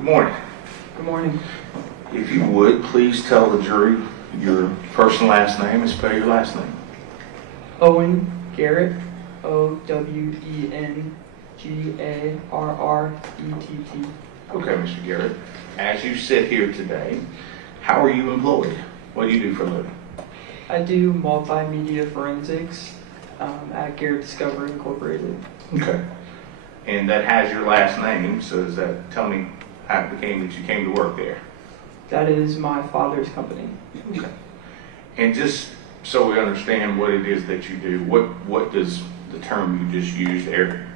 Good morning. Good morning. If you would, please tell the jury your first and last name and spell your last name. Owen Garrett, O-W-E-N-G-A-R-R-E-T-T. Okay, Mr. Garrett. As you sit here today, how are you employed? What do you do for a living? I do multimedia forensics at Garrett Discovery Incorporated. Okay. And that has your last name, so does that tell me how it became that you came to work there? That is my father's company. Okay. And just so we understand what it is that you do, what does the term you just used there,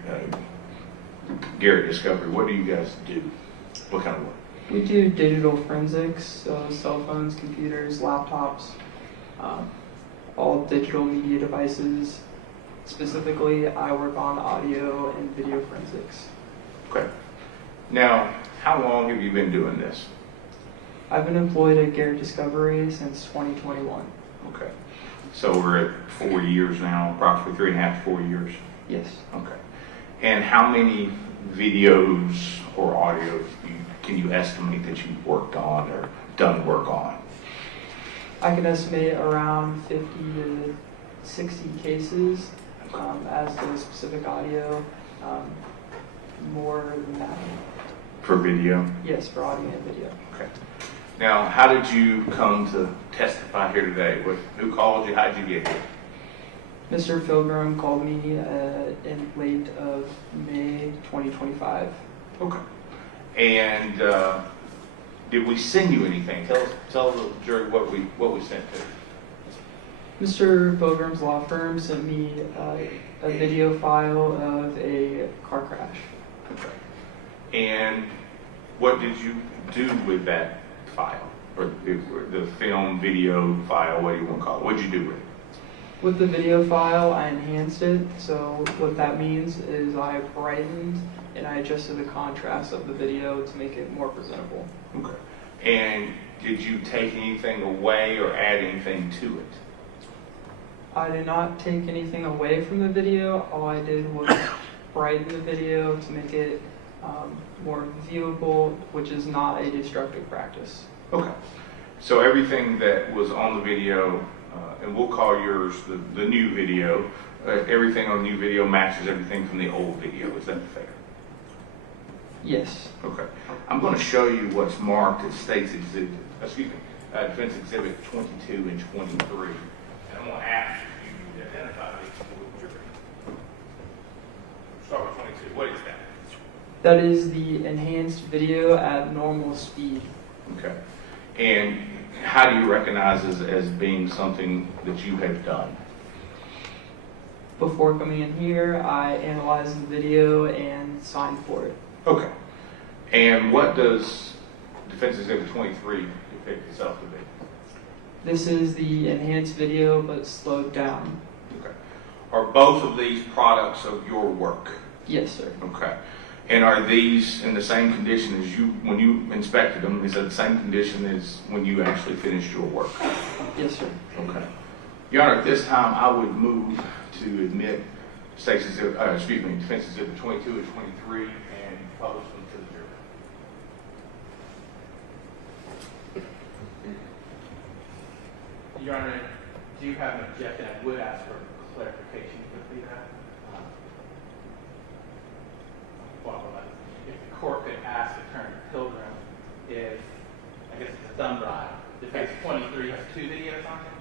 Garrett Discovery, what do you guys do? What kind of work? We do digital forensics, so cell phones, computers, laptops, all digital media devices. Specifically, I work on audio and video forensics. Okay. Now, how long have you been doing this? I've been employed at Garrett Discovery since 2021. Okay. So we're at 4 years now, approximately 3.5 to 4 years. Yes. Okay. And how many videos or audios can you estimate that you've worked on or done work on? I can estimate around 50 to 60 cases as to specific audio. More than that. For video? Yes, for audio and video. Okay. Now, how did you come to testify here today? Who called you? How did you get here? Mr. Pilgrim called me in late of May 2025. Okay. And did we send you anything? Tell the jury what we sent to you. Mr. Pilgrim's law firm sent me a video file of a car crash. Okay. And what did you do with that file? Or the film, video file, what do you want to call it? What did you do with it? With the video file, I enhanced it. So what that means is I brightened and I adjusted the contrast of the video to make it more presentable. Okay. And did you take anything away or add anything to it? I did not take anything away from the video. All I did was brighten the video to make it more viewable, which is not a destructive practice. Okay. So everything that was on the video, and we'll call yours the new video, everything on the new video matches everything from the old video. Is that fair? Yes. Okay. I'm going to show you what's marked as Defense Exhibit 22 and 23. And I'm going to ask you to identify these for the jury. Start with 22. What is that? That is the enhanced video at normal speed. Okay. And how do you recognize this as being something that you have done? Before coming in here, I analyzed the video and signed for it. Okay. And what does Defense Exhibit 23 depict itself to be? This is the enhanced video, but slowed down. Okay. Are both of these products of your work? Yes, sir. Okay. And are these in the same condition as when you inspected them? Is it the same condition as when you actually finished your work? Yes, sir. Okay. Your Honor, at this time, I would move to admit Defense Exhibit 22 and 23 and publish them to the jury. Your Honor, do you have an objection? I would ask for clarification quickly. If the court could ask Attorney Pilgrim if, I guess it's a thumb drive, Defense 23 has 2 videos on it?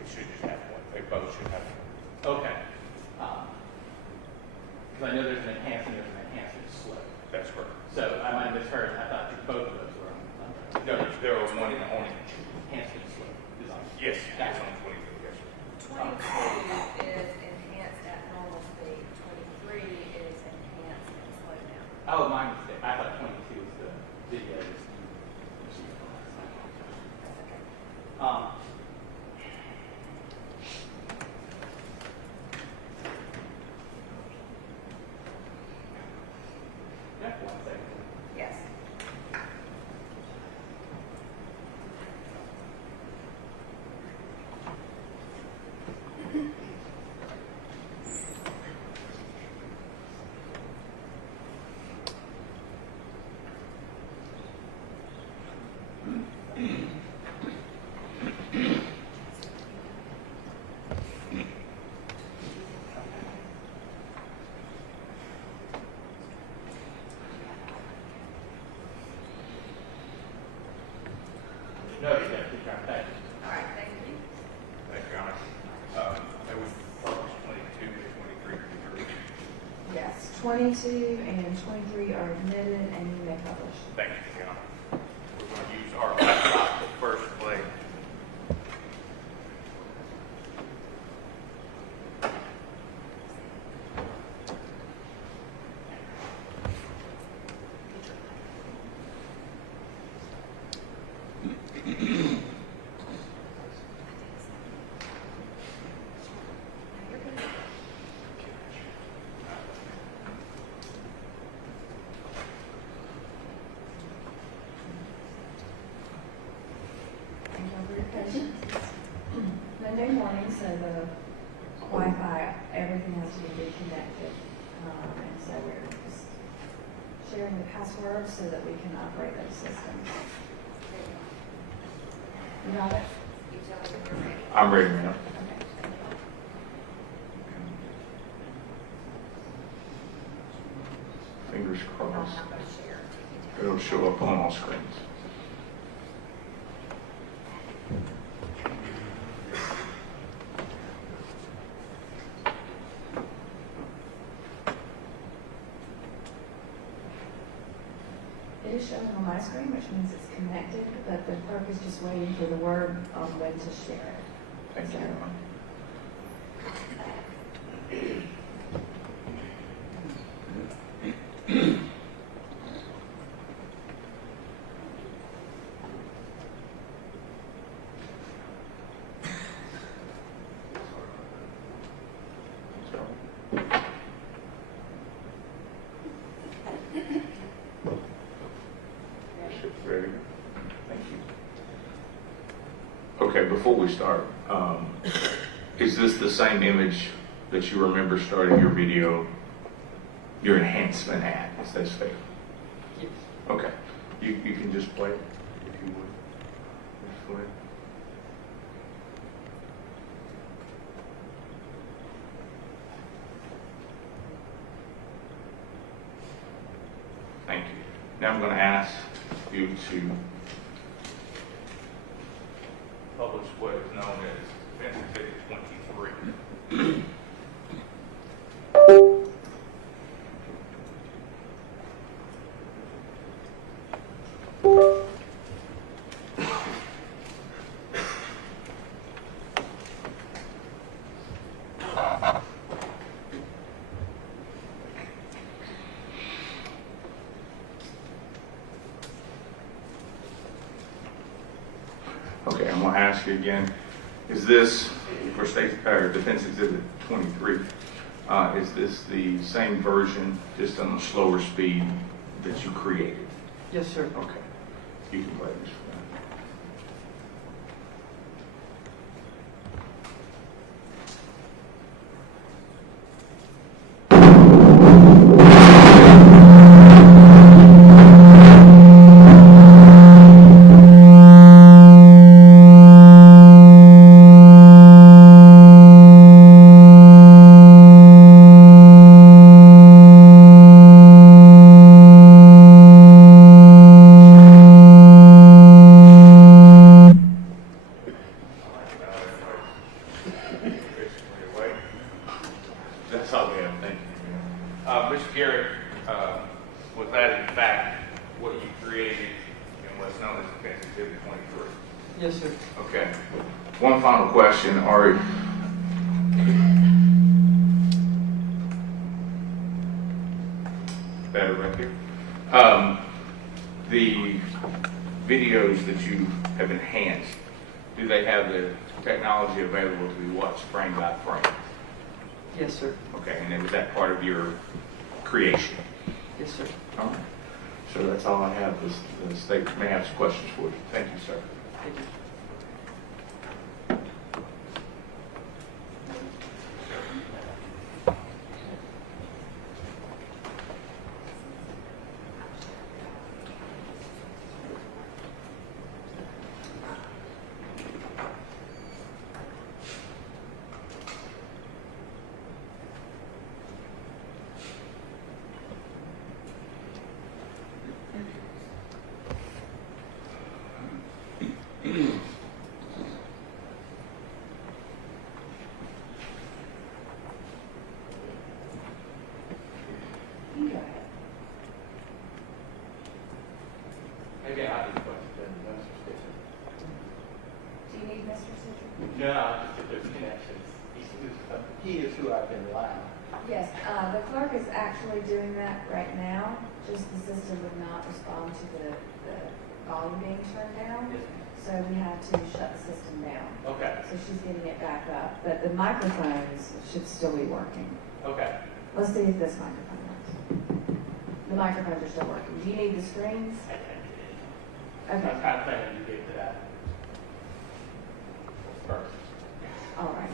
It should just have one. They both should have one. Okay. Because I know there's an enhancement, slip. That's correct. So I might have misheard. I thought both of those were on the thumb drive. No, there was one in on each. Enhancement slip is on. Yes, that's on 22. Yes, sir. 22 is enhanced at normal speed. 23 is enhanced and slowed down. Oh, my mistake. I thought 22 was the video. Yeah, 1 second. Yes. No, you got to keep track. Thank you. All right, thank you. Thank you, Your Honor. That was Proposition 22 to 23. Yes, 22 and 23 are admitted and you may publish. Thank you, Your Honor. We're going to use our laptop to first play. Thank you for your patience. Monday morning, so the Wi-Fi, everything has to be connected. And so we're just sharing the password so that we can operate those systems. You got it? You tell me when you're ready. I'm ready, ma'am. Okay. Fingers I'm crossed. not going to share. It'll show up on all screens. It is showing on my screen, which means it's connected, but the clerk is just waiting for the word on when to share it. Thank you, Your Honor. Ready? Thank you. Okay, before we start, is this the same image that you remember starting your video, your enhancement at? Is this fake? Yes. Okay. You can just play it, if you would. Just play it. Thank you. Now I'm going to ask you to publish what is known as Defense Exhibit 23. Okay, I'm going to ask you again, is this, for Defense Exhibit 23, is this the same version, just on a slower speed that you created? Yes, sir. Okay, you can play this. That's all we have, thank you. Mr. Garrett, was that in fact what you created and what's known as Defense Exhibit 23? Yes, sir. Okay. One final question, Ari. Better right here. The videos that you have enhanced, do they have the technology available to be watched frame by frame? Yes, sir. Okay, and was that part of your creation? Yes, sir. All right. So that's all I have. The state may have some questions for you. Thank you, sir. Thank you. actually doing that right now, just the system would not respond to the volume being turned down. Yes, ma'am. So we had to shut the system down. Okay, So she's getting it back up, but the microphones should still be working. okay. Let's see if this microphone works. The microphones are still working. Do you need the screens? I think it is. I Okay, was kind of planning to get to that first, all right.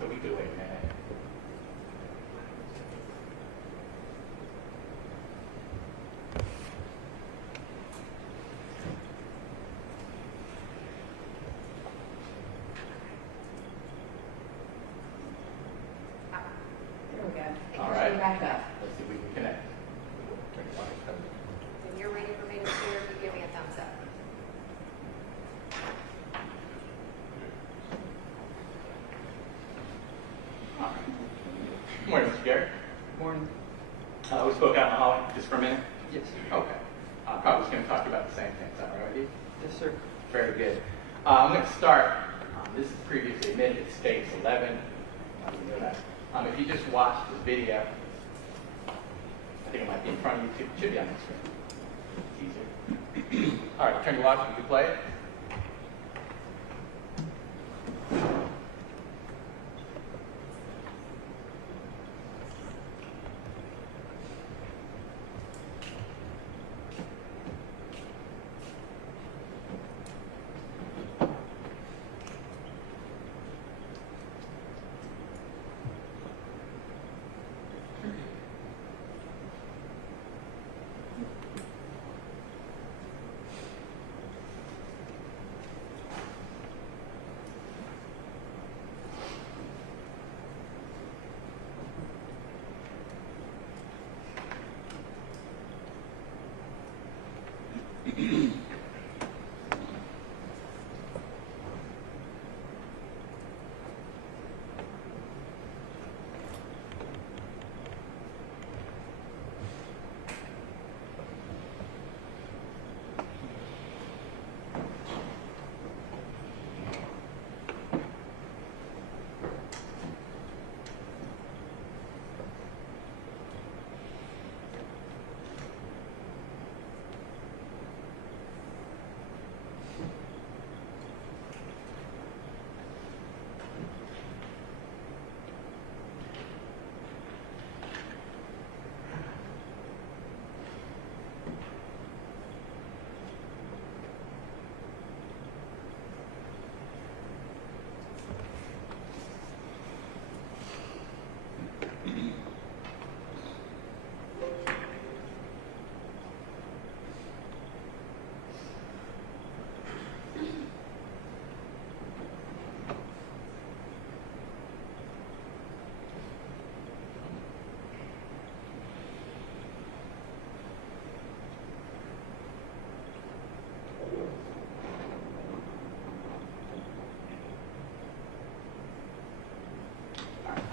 so we could wait a minute. There we go. All It should right. be back up. Let's see if we can connect. When you're ready for me to share, you give me a thumbs up. All right. Good morning, Mr. Garrett. Morning. We spoke out in the hall just for a minute. Yes. Okay. I'm probably just going to talk about the same thing. Is that all right with you? Yes, sir. Very good. I'm going to start. This is previously admitted. It states 11. You know that. If you just watch the video, I think it might be in front of you too. It should be on the screen. It's easier. All right, turn your watch. You can play it.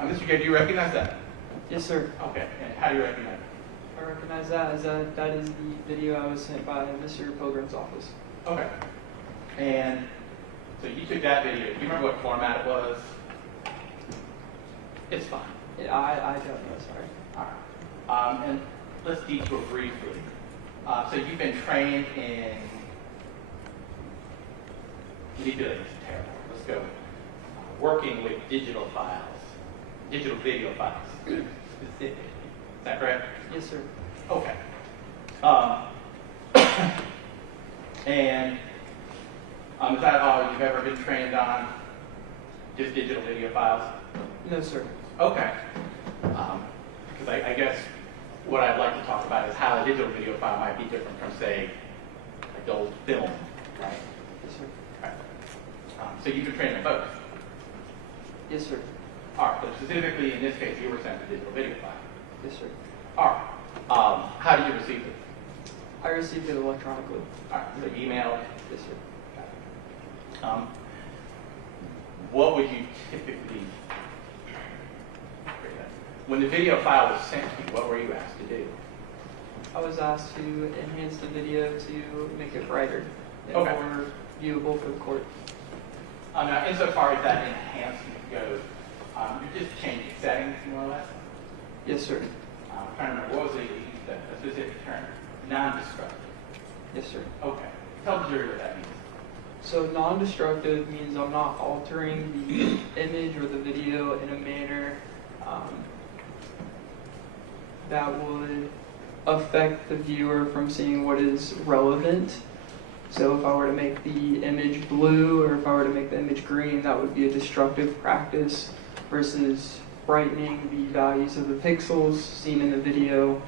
Mr. Gay, do you recognize that? Yes, sir. Okay, and how do you recognize it? I recognize that as that is the video I was sent by Mr. Pilgrim's office. Okay. And so you took that video. Do you remember what format it was? It's fine. Yeah, I don't know, sorry. All right. And let's detour briefly. So you've been trained in, manipulating is terrible. Let's go. Working with digital files, digital video files, specific. Is that correct? Yes, sir. Okay. And is that all you've ever been trained on? Just digital video files? No, sir. Okay. Because I guess what I'd like to talk about is how a digital video file might be different from, say, like old film, right? Yes, sir. Right. So you've been trained on both? Yes, sir. All right, but specifically in this case, you were sent a digital video file. Yes, sir. All right. How did you receive it? I received it electronically. All right, so email. Yes, sir. What would you typically, when the video file was sent to you, what were you asked to do? I was asked to enhance the video to make it brighter and Okay. more viewable for the court. Now, insofar as that enhancement goes, you're just changing settings, more or less. Yes, sir. I'm trying to remember, what was the specific term? Non-destructive. Yes, sir. Okay. Tell the jury what that means. So non-destructive means I'm not altering the image or the video in a manner that would affect the viewer from seeing what is relevant. So if I were to make the image blue or if I were to make the image green, that would be a destructive practice versus brightening the values of the pixels seen in the video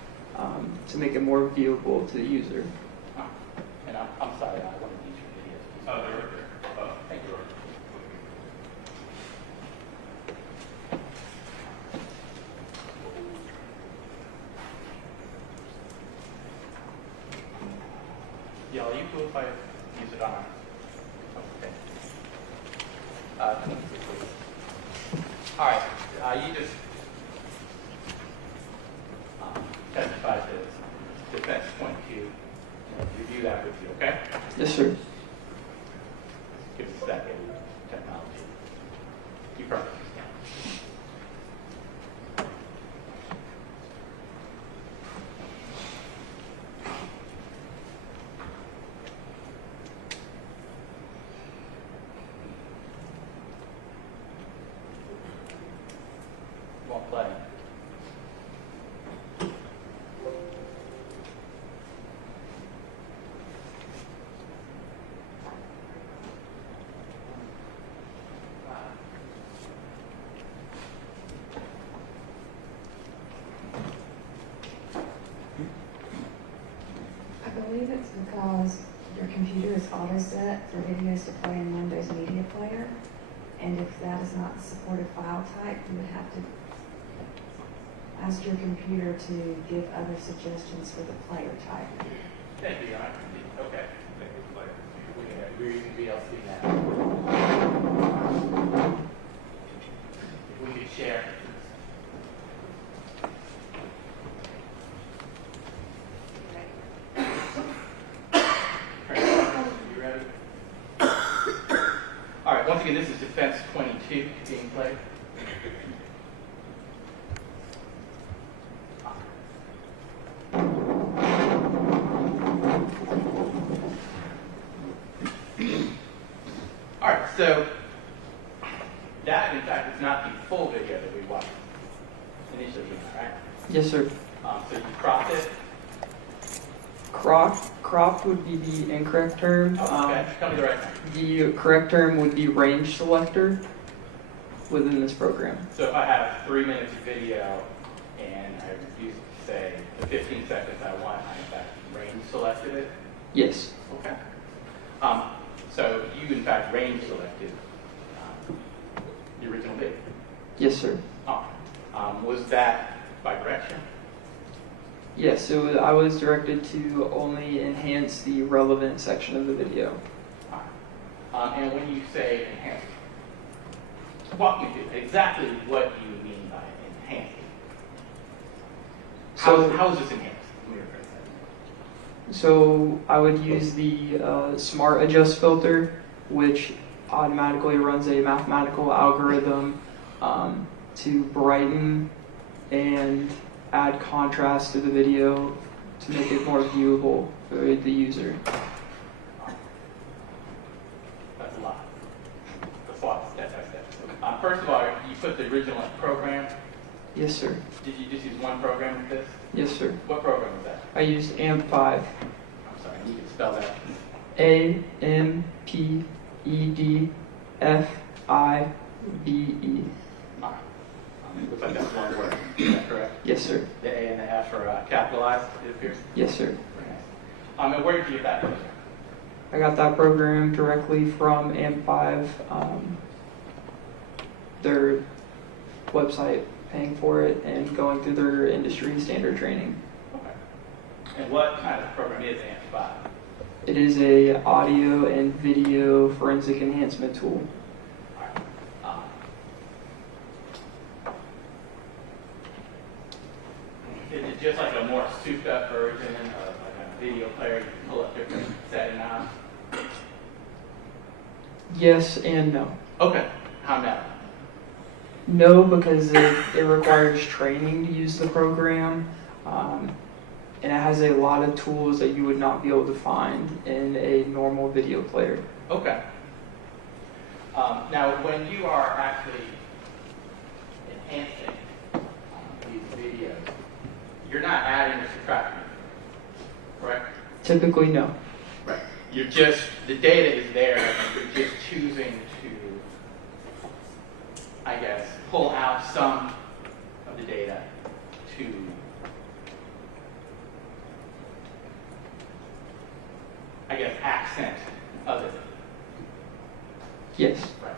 to make it more viewable to the user. And I'm sorry, I wanted to use your videos. Oh, they're right there. Oh, Thank you. Yeah, are you cool if I use it on our? Okay. 23, please. All right, you just testified to defense 22. Review that with you, okay? Yes, sir. Give us a second. Technology. You probably understand. Won't play. I believe it's because your computer is auto-set for videos to play in Windows Media Player, and if that is not the supported file type, you would have to ask your computer to give other suggestions for the player type. Thank you, Your Honor. Okay. We're using VLC now. If we could share. You ready? All right, once again, this is Defense 22 being played. All right, so that, in fact, is not the full video that we watched initially, right? Yes, sir. So you cropped it. Cropped would be the incorrect term. Oh, okay, tell me the right term. The correct term would be range selector within this program. So if I have 3 minutes of video and I use, say, the 15 seconds I want, I in fact range selected it. Yes. Okay. So you in fact range selected the original video. Yes, sir. Oh. Was that by direction? Yes, I was directed to only enhance the relevant section of the video. And when you say enhance, walk me through exactly what you mean by enhancing. How is this enhanced? Let me rephrase that. So I would use the Smart Adjust filter, which automatically runs a mathematical algorithm to brighten and add contrast to the video to make it more viewable for the user. That's a lot. That's a lot, step by step. First of all, you put the original program. Yes, sir. Did you just use one program with this? Yes, sir. What program was that? I used AMP5. I'm sorry, you can spell that. AMPEDFIVE. Looks like that's one word. Is that correct? Yes, sir. The A and the F are capitalized, it appears. Yes, sir. Very nice. And where did you get that program? I got that program directly from AMP5, their website, paying for it and going through their industry standard training. Okay. And what kind of program is AMP5? It is a audio and video forensic enhancement tool. Is it just like a more souped up version of like a video player? You can pull up different setting knobs? Yes and no. Okay. How now? No, because it requires training to use the program. And it has a lot of tools that you would not be able to find in a normal video player. Okay. Now, when you are actually enhancing these videos, you're not adding or subtracting, correct? Typically, no. Right. You're just, the data is there, and you're just choosing to, I guess, pull out some of the data to accent other. Yes. Right.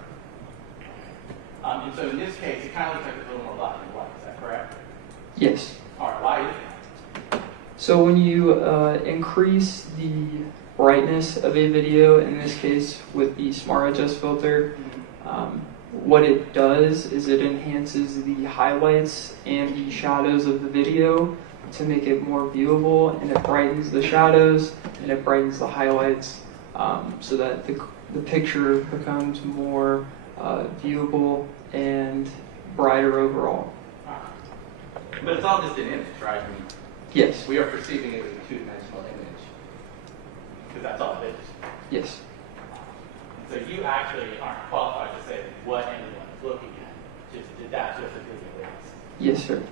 And so in this case, it kind of looks like it's a little more black and white. Is that correct? Yes. All right. Why is it? So when you increase the brightness of a video, in this case with the Smart Adjust filter, what it does is it enhances the highlights and the shadows of the video to make it more viewable, and it brightens the shadows and it brightens the highlights so that the picture becomes more viewable and brighter overall. But it's all just an image, right? I mean, Yes. we are perceiving it as a two-dimensional image because that's all it is. Yes. So you actually aren't qualified to say what anyone is looking at. That's what the video is. Yes, sir.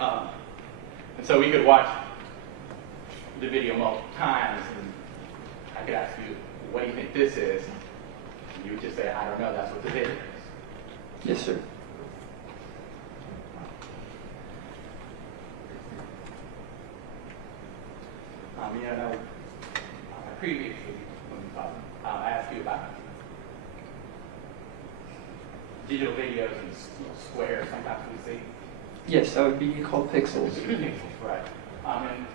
And so we could watch the video multiple times, and I could ask you, what do you think this is? And you would just say, I don't know, that's what the video is. Yes, sir. I know previously, when we talked, I asked you about digital videos in squares, sometimes we see. Yes, that would be called pixels. Pixels, right. And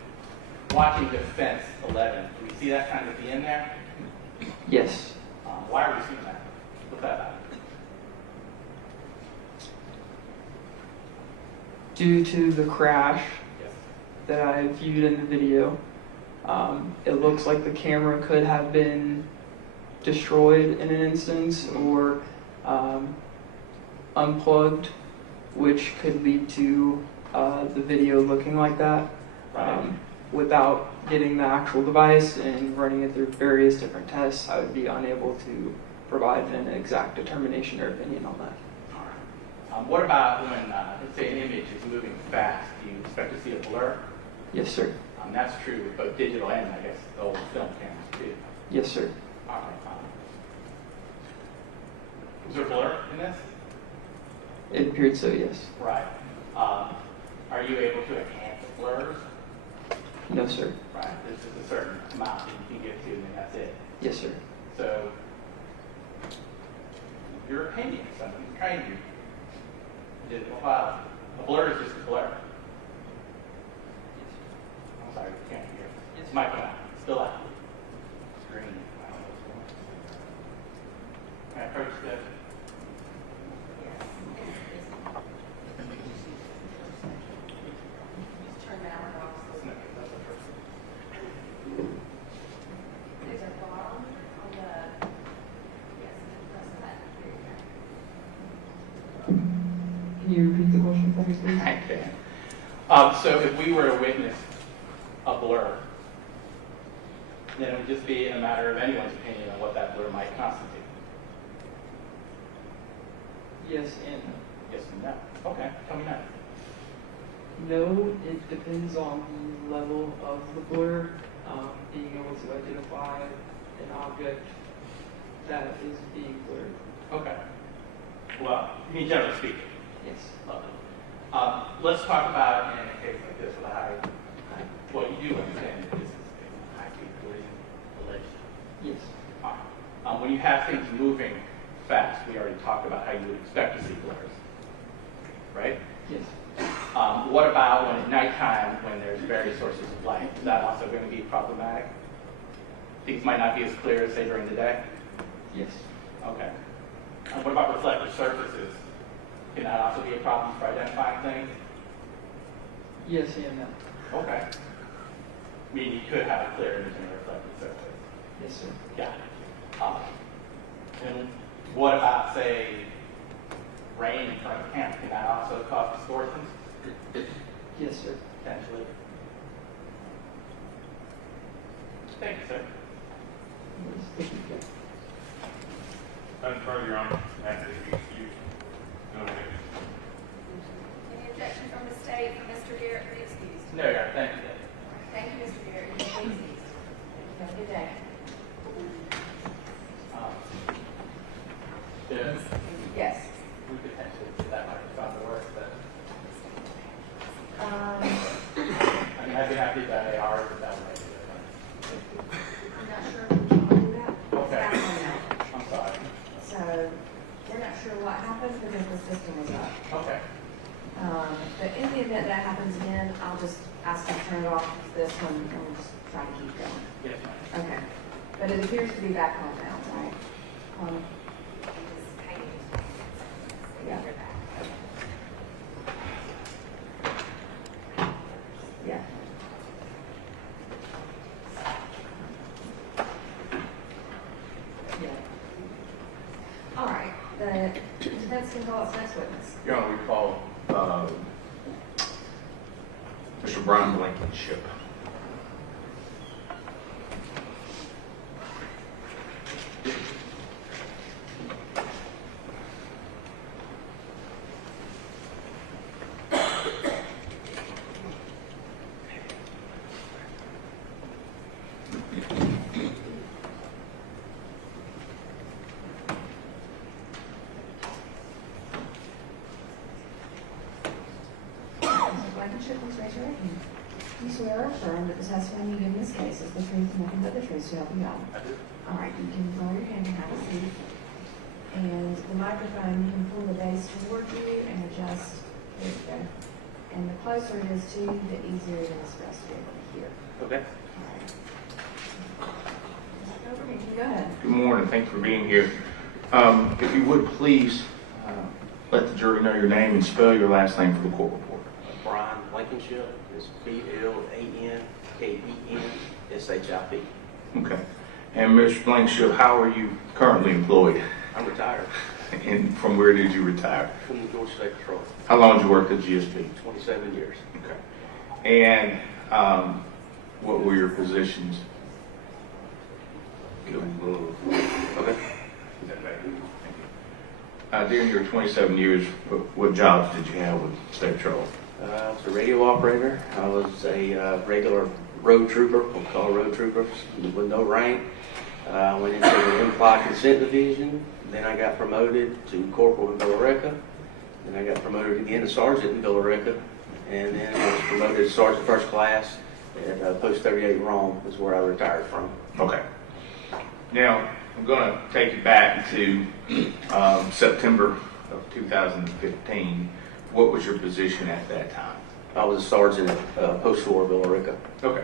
watching Defense 11, do we see that kind of at the end there? Yes. Why are we seeing that? What's that about? Due to the crash Yes. that I viewed in the video, it looks like the camera could have been destroyed in an instance or unplugged, which could lead to the video looking like that. Right. Without getting the actual device and running it through various different tests, I would be unable to provide an exact determination or opinion on that. All right. What about when, let's say, an image is moving fast? Do you expect to see a blur? Yes, sir. That's true with both digital and, I guess, the old film cameras, too. Yes, sir. All right. Is there a blur in this? It appeared so, yes. Right. Are you able to enhance blurs? No, sir. Right. This is a certain amount that you can get to, and then that's it. Yes, sir. So, your opinion, something trained you. Digital file. A blur is just a blur. I'm sorry, you can't hear. It's my phone. Still out. Green. I don't know what's going on. Can I approach the... Just turn that one off. No, that's the first one. There's a bar on the, yes, press that. There you go. Can you repeat the question for me, please? I can. So if we were to witness a blur, then it would just be a matter of anyone's opinion on what that blur might constitute. Yes and no. Yes and no. Okay, tell me now. No, it depends on the level of the blur, being able to identify an object that is being blurred. Okay. Well, you mean generally speaking. Yes. Lovely. Let's talk about in a case like this with a well, you do understand that this is a high-speed collision relation. Yes. When you have things moving fast, we already talked about how you would expect to see blurs, right? Yes. What about when at nighttime, when there's various sources of light? Is that also going to be problematic? Things might not be as clear as, say, during the day? Yes. Okay. What about reflective surfaces? Can that also be a problem for identifying things? Yes and no. Okay. Meaning you could have a clear image in a reflective surface. Yes, sir. Got it. And what about, say, rain in front of camp? Can that also cause distortions? Yes, sir. Potentially. Thank you, sir. Nothing further, Your Honor. That's it. Excuse. Go ahead. Any objection from the state for Mr. Garrett to be excused? No, Your Honor, thank you. Thank you, Mr. Garrett. You may be excused. Have a good day. Yeah, Yes. we potentially do that microphone to work, but Um, I mean, I'd be happy that AR if that would make it. I'm not sure if we can do that. Okay. Back on that. I'm sorry. So, we're not sure what happened because the system was up. Okay. But in the event that happens again, I'll just ask them to turn it off this one and we'll just try to keep going. Yes, ma'am. Okay. But it appears to be back on now, right? Just hanging. Yeah. You're back. Yeah. Yeah. All right, the defense can call its next witness. Your Honor, we call Mr. Brian Blankenship. Mr. Blankenship, please raise your right hand. You swear or affirm that the testimony you give in this case is the truth and nothing but the truth, so help you God. I do. All right, you can lower your hand and have a seat. And the microphone, you can pull the base toward you and adjust. There you go. And the closer it is to you, the easier it is for us to be able to hear. Okay. All right. Okay, you can go ahead. Good morning. Thanks for being here. If you would please let the jury know your name and spell your last name for the court report. Brian Blankenship is Blankenship. Okay. And Mr. Blankenship, how are you currently employed? I'm retired And from where did you retire? from the Georgia State Patrol, How long did you work at GSP? 27 years. Okay. And what were your positions? Okay. During your 27 years, what jobs did you have with State Patrol? I was a radio operator. I was a regular road trooper, we'll call road troopers, with no rank. I went into the Imply Consent Division. Then I got promoted to corporal in Billerica. Then I got promoted again to sergeant in Billerica. And then I was promoted to sergeant first class at Post 38 in Rome, is where I retired from. Okay. Now, I'm going to take you back to September of 2015. What was your position at that time? I was a sergeant at Post 4 Billerica. Okay.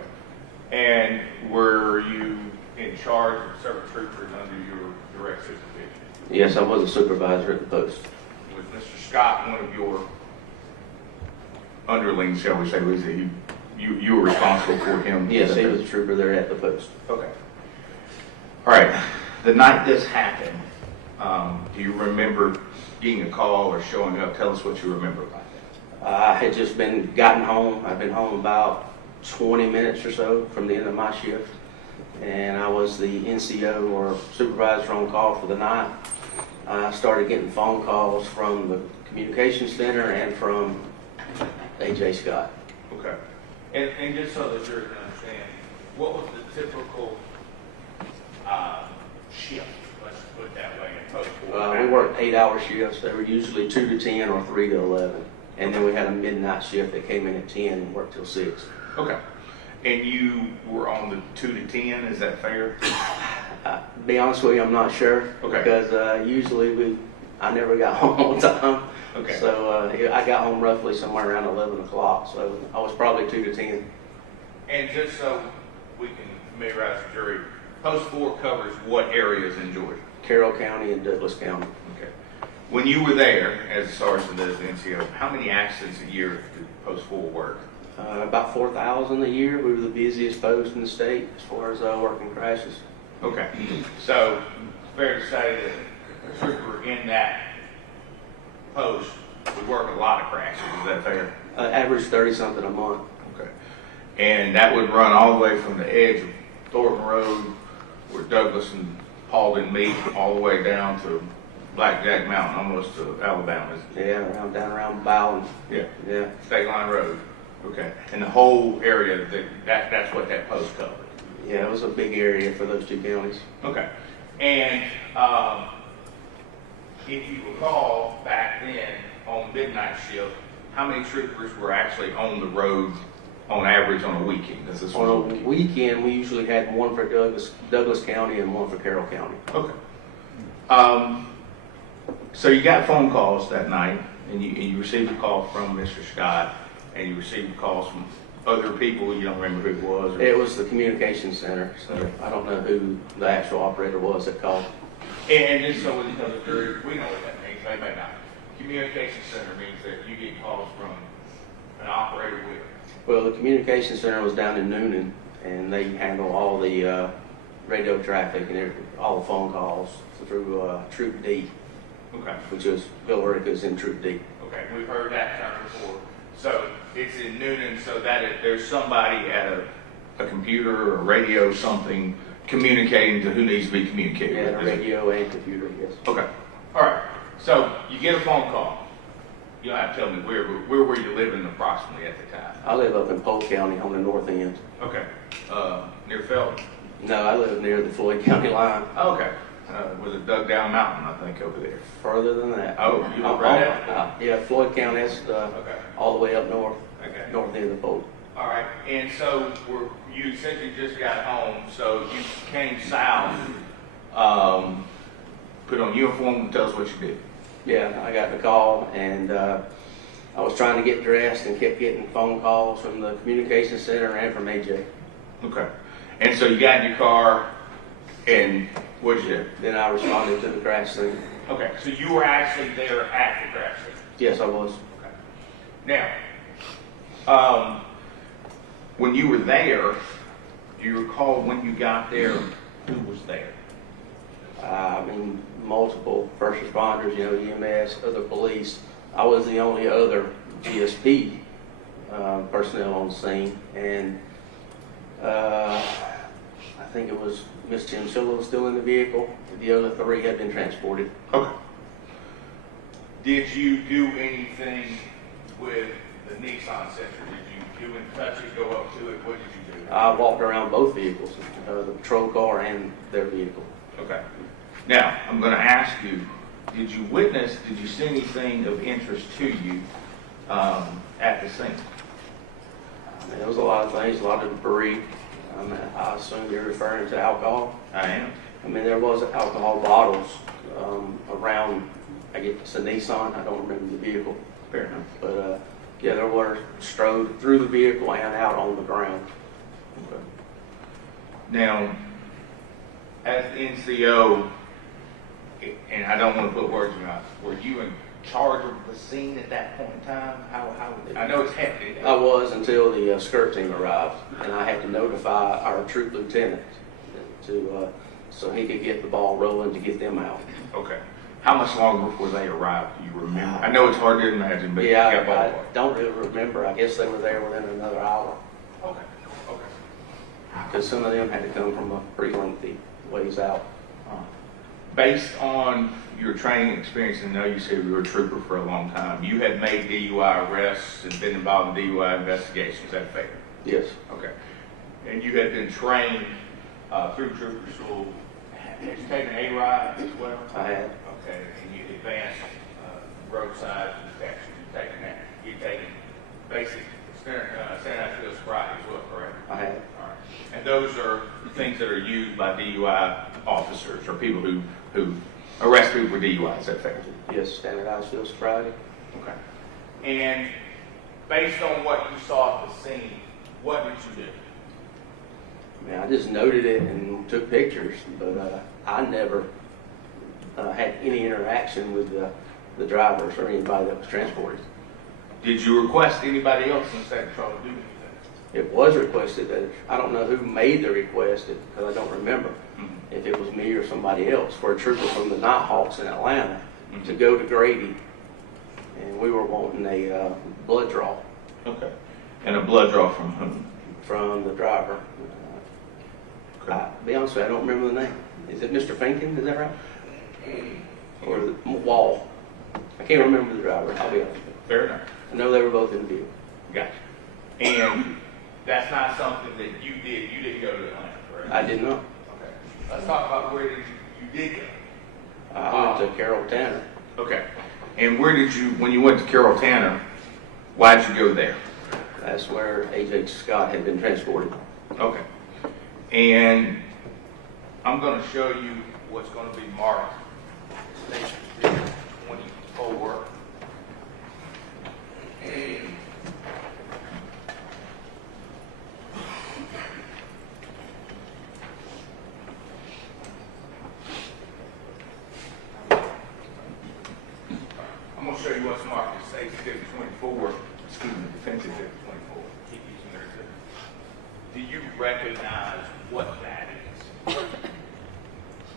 And were you in charge of several troopers under your direct supervision? Yes, I was a supervisor at the post. Was Mr. Scott one of your underlings, shall we say? Was it you were responsible for him? Yes, he was a trooper there at the post. Okay. All right. The night this happened, do you remember getting a call or showing up? Tell us what you remember about that. I had just gotten home. I'd been home about 20 minutes or so from the end of my shift. And I was the NCO or supervisor on call for the night. I started getting phone calls from the communications center and from AJ Scott. Okay. And just so the jury can understand, what was the typical shift, let's put it that way, in Post 4? We worked 8-hour shifts. They were usually 2 to 10 or 3 to 11. And then we had a midnight shift that came in at 10 and worked till 6. Okay. And you were on the 2 to 10, is that fair? To be honest with you, I'm not sure. Okay. Because usually I never got home on time. Okay. So I got home roughly somewhere around 11 o'clock. So I was probably 2 to 10. And just so we can familiarize the jury, Post 4 covers what areas in Georgia? Carroll County and Douglas County. Okay. When you were there as a sergeant as the NCO, how many accidents a year did Post 4 work? About 4,000 a year. We were the busiest post in the state as far as working crashes. Okay. So, fair to say that a trooper in that post would work a lot of crashes, is that fair? Average 30-something a month. Okay. And that would run all the way from the edge of Thornton Road, where Douglas and Paulding meet, all the way down to Blackjack Mountain, almost to Alabama. Yeah, down around Bowden. Yeah. Yeah. State Line Road. Okay. And the whole area, that's what that post covered. Yeah, it was a big area for those two counties. Okay. And if you recall, back then, on midnight shift, how many troopers were actually on the road on average on a weekend? This is On a weekend, we usually had one for Douglas County and one for Carroll County. Okay. So you got phone calls that night, and you received a call from Mr. Scott, and you received calls from other people. You don't remember who it was? Or? It was the communications center, so I don't know who the actual operator was that called. And just so we know the jury, we know what that means. They may not. Communication center means that you get calls from an operator with. Well, the communications center was down in Noonan, and they handle all the radio traffic and all the phone calls through Troop D, Okay. which is Bill Rica's in Troop D. Okay, we've heard that term before. So it's in Noonan, so that if there's somebody at a computer or radio, something communicating to who needs to be communicated Yeah, with. the radio and computer, yes. Okay. All right. So you get a phone call. You don't have to tell me where were you living approximately at the time? I live up in Polk County on the north end. Okay. Near Felton. No, I live near the Floyd County line. Okay. Was it Dug Down Mountain, I think, over there? Further than that. Oh, you live right at Yeah, Floyd County, that's Okay. all the way up north, Okay. north end of Polk. All right. And so you said you just got home, so you came south, put on uniform, and tell us what you did. Yeah, I got the call, and I was trying to get dressed and kept getting phone calls from the communications center and from AJ. Okay. And so you got in your car, and what'd you do? Then I responded to the crash scene. Okay. So you were actually there at the crash scene. Yes, I was. Okay. Now, when you were there, do you recall when you got there, who was there? I mean, multiple first responders, EMS, other police. I was the only other GSP personnel on the scene, and I think it was Miss Chinchilla was still in the vehicle. The other three had been transported. Okay. Did you do anything with the Nissan sensor? Did you touch it, go up to it? What did you do? I walked around both vehicles, the patrol car and their vehicle. Okay. Now, I'm going to ask you, did you see anything of interest to you at the scene? I mean, there was a lot of things, a lot of debris. I assume you're referring to alcohol. I am. I mean, there was alcohol bottles around, I guess it's a Nissan, I don't remember the vehicle. Fair enough. But yeah, there were strode through the vehicle and out on the ground. Okay. Now, as NCO, and I don't want to put words in your mouth, were you in charge of the scene at that point in time? How I know it's hectic. I was until the skirt team arrived, and I had to notify our troop lieutenant to so he could get the ball rolling to get them out. Okay. How much longer before they arrived? Do you remember? I know it's hard to imagine, but Yeah, you got I ballpark. don't really remember. I guess they were there within another hour, Okay. Okay. because some of them had to come from a pretty lengthy ways out. Based on your training experience, and I know you said you were a trooper for a long time, you had made DUI arrests and been involved in DUI investigations. Is that fair? Yes. Okay. And you had been trained through trooper school. Had you taken a ride as well? I had. Okay. And you advanced roadside detection. You've taken that. You've taken basic standardized field sobriety as well, correct? I had. All right. And those are things that are used by DUI officers or people who arrest people for DUI. Is that fair? Yes, standardized field sobriety. Okay. And based on what you saw at the scene, what did you do? I mean, I just noted it and took pictures, but I never had any interaction with the drivers or anybody that was transported. Did you request anybody else in the state patrol to do anything? It was requested that I don't know who made the request because I don't remember if it was me or somebody else for a trooper from the Nighthawks in Atlanta to go to Grady, and we were wanting a blood draw. Okay. And a blood draw from whom? From the driver. Okay. To be honest with you, I don't remember the name. Is it Mr. Finken? Is that right? Or the Wall? I can't remember the driver. I'll be honest with you. Fair enough. I know they were both in the vehicle. Gotcha. And that's not something that you did. You didn't go to Atlanta, correct? I did not. Okay. Let's talk about where you did go. I went to Carroll Tanner. Okay. And where did you, when you went to Carroll Tanner, why'd you go there? That's where A.J. Scott had been transported. Okay. And I'm going to show you what's going to be marked Station 24. I'm going to show you what's marked as Station 24. Excuse me, Defensive 24. Keep using there too. Do you recognize what that is?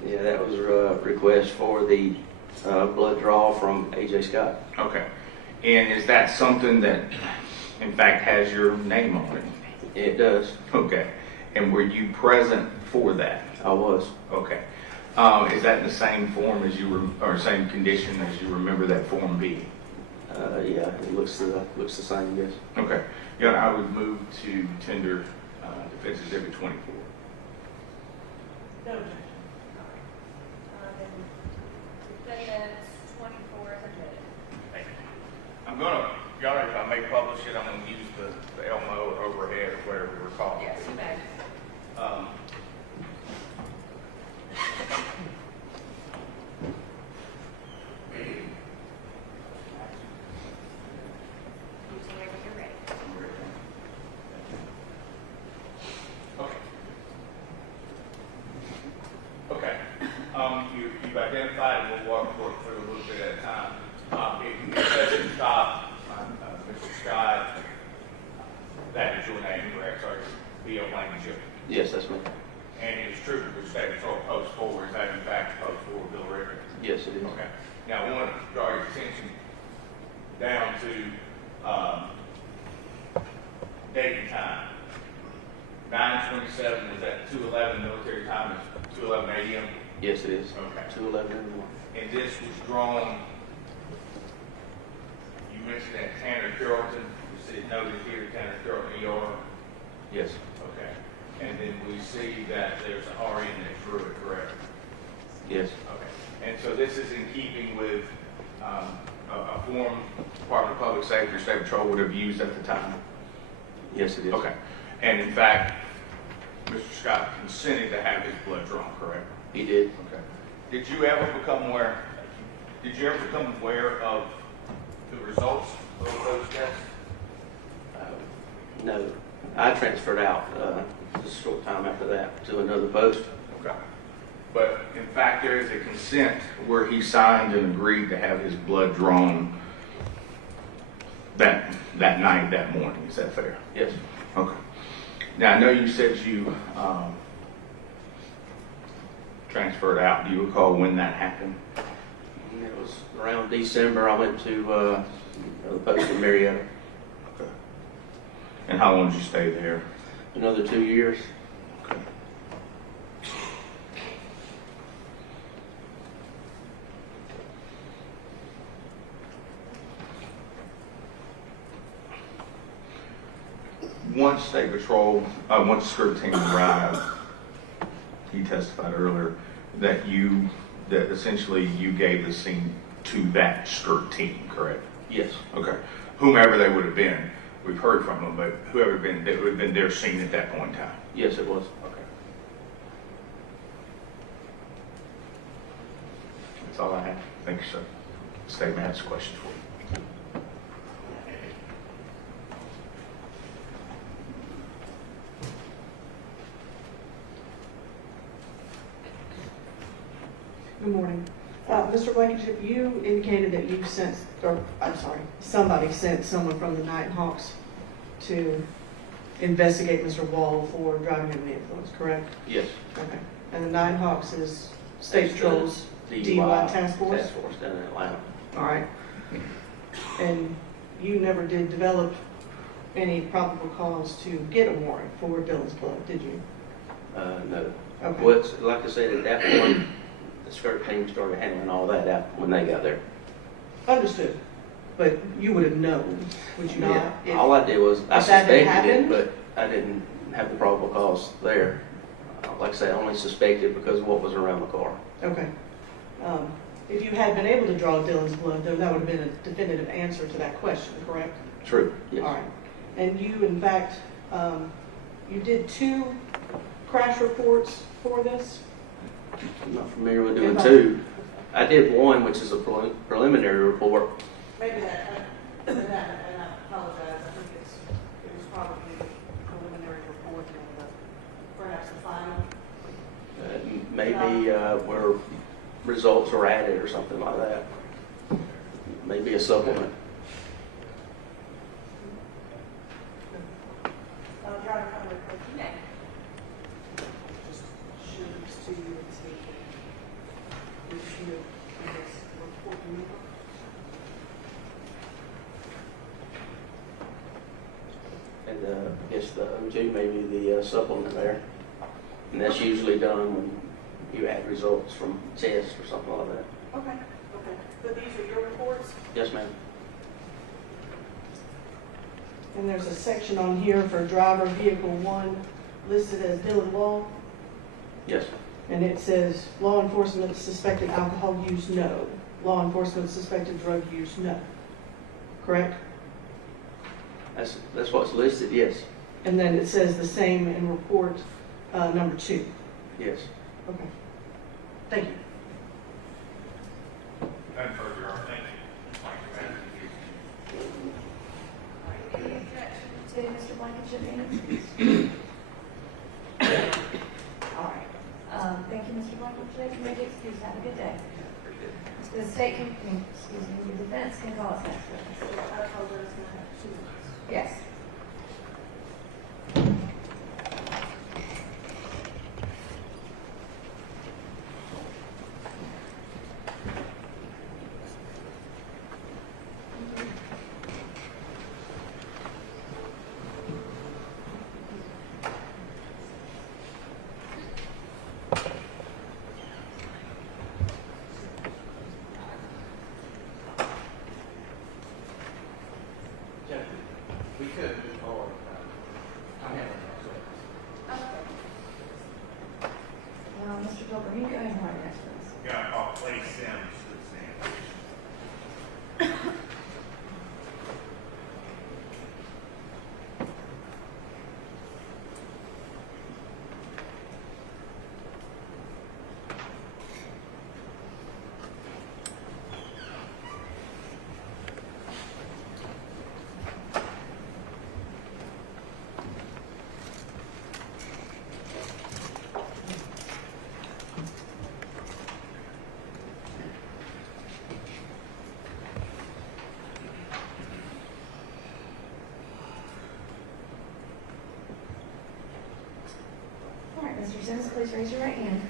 Yeah, that was a request for the blood draw from A.J. Scott. Okay. And is that something that, in fact, has your name on it? It does. Okay. And were you present for that? I was. Okay. Is that in the same form as or same condition as you remember that form being? Yeah, it looks the same, yes. Okay. Yeah, I would move to tender Defense Exhibit 24. No objection. Then Defendant 24 is admitted. Thank you. I'm going to, Your Honor, if I may publish it, I'm going to use the Elmo or overhead or whatever we're calling Yes, you may. it. You can wait when you're ready. Okay. Okay. You've identified, and we'll walk through a little bit at a time. If you could stop, Mr. Scott, that is your name, correct, sir? B.O. Blankenship. Yes, that's me. And it's true to the state patrol post 4, is that in fact post 4 Bill Ritter? Yes, it is. Okay. Now, I want to draw your attention down to date and time. 9/27, is that 2:11 military time? Is 2:11 a.m.? Yes, it is. Okay. 2:11 in the morning. And this was drawn, you mentioned at Tanner Carrollton, you see it noted here, Tanner Carrollton ER. Yes. Okay. And then we see that there's an RN that drew it, correct? Yes. Okay. And so this is in keeping with a form Department of Public Safety or State Patrol would have used at the time? Yes, it is. Okay. And in fact, Mr. Scott consented to have his blood drawn, correct? He did. Okay. Did you ever become aware of the results of those tests? No. I transferred out just a short time after that to another post. Okay. But in fact, there is a consent where he signed and agreed to have his blood drawn that night, that morning. Is that fair? Yes. Okay. Now, I know you said you transferred out. Do you recall when that happened? It was around December. I went to the post in Marietta. Okay. And how long did you stay there? Another 2 years. Okay. Once State Patrol, once skirt team arrived, he testified earlier that essentially you gave the scene to that skirt team, correct? Yes. Okay. Whomever they would have been, we've heard from them, but whoever that would have been their scene at that point in time. Yes, it was. Okay. That's all I have. Thank you, sir. Statement has questions for you. Good morning. Mr. Blankenship, you indicated that somebody sent someone from the Nighthawks to investigate Mr. Wall for driving under the influence, correct? Yes. Okay. And the Nighthawks is State Patrol's DUI task force? Task force down in Atlanta. All right. And you never did develop any probable cause to get a warrant for Dylan's blood, did you? No. Okay. Well, like I said, at that point, the skirt team started handling all that out when they got there. Understood. But you would have known, would you not? if- All I did was, I if that had suspected it, happened? but I didn't have the probable cause there. Like I said, I only suspected because of what was around the car. Okay. If you had been able to draw Dylan's blood, though, that would have been a definitive answer to that question, correct? True. Yes. All right. And you, in fact, you did 2 crash reports for this? I'm not familiar with doing If I- 2. I did 1, which is a preliminary report. Maybe that, and I apologize, I think it was probably a preliminary report and perhaps a final. Maybe where results are added or something like that. Maybe a supplement. Driver, come with me. Just show this to you and see if you in this report. And I guess the O2 may be the supplement there. And that's usually done when you add results from tests or something like that. Okay, okay. But these are your reports? Yes, ma'am. And there's a section on here for driver vehicle 1 listed as Dylan Law. Yes. And it says law enforcement suspected alcohol use, no. Law enforcement suspected drug use, no. Correct? That's what's listed, yes. And then it says the same in report number 2. Yes. Okay. Thank you. And further, our thank Any objection to Mr. Blankenship being excused? All right. Thank you, Mr. Blankenship. You may be excused. Have a good day. The state can, excuse me, the defense can call us next witness. Yes. Jennifer, we could move forward. I'm handling Mr. Gilbert, you go ahead and call your next witness. Yeah, I'll play Sims to the sand. All right, Mr. Sims, please raise your right hand.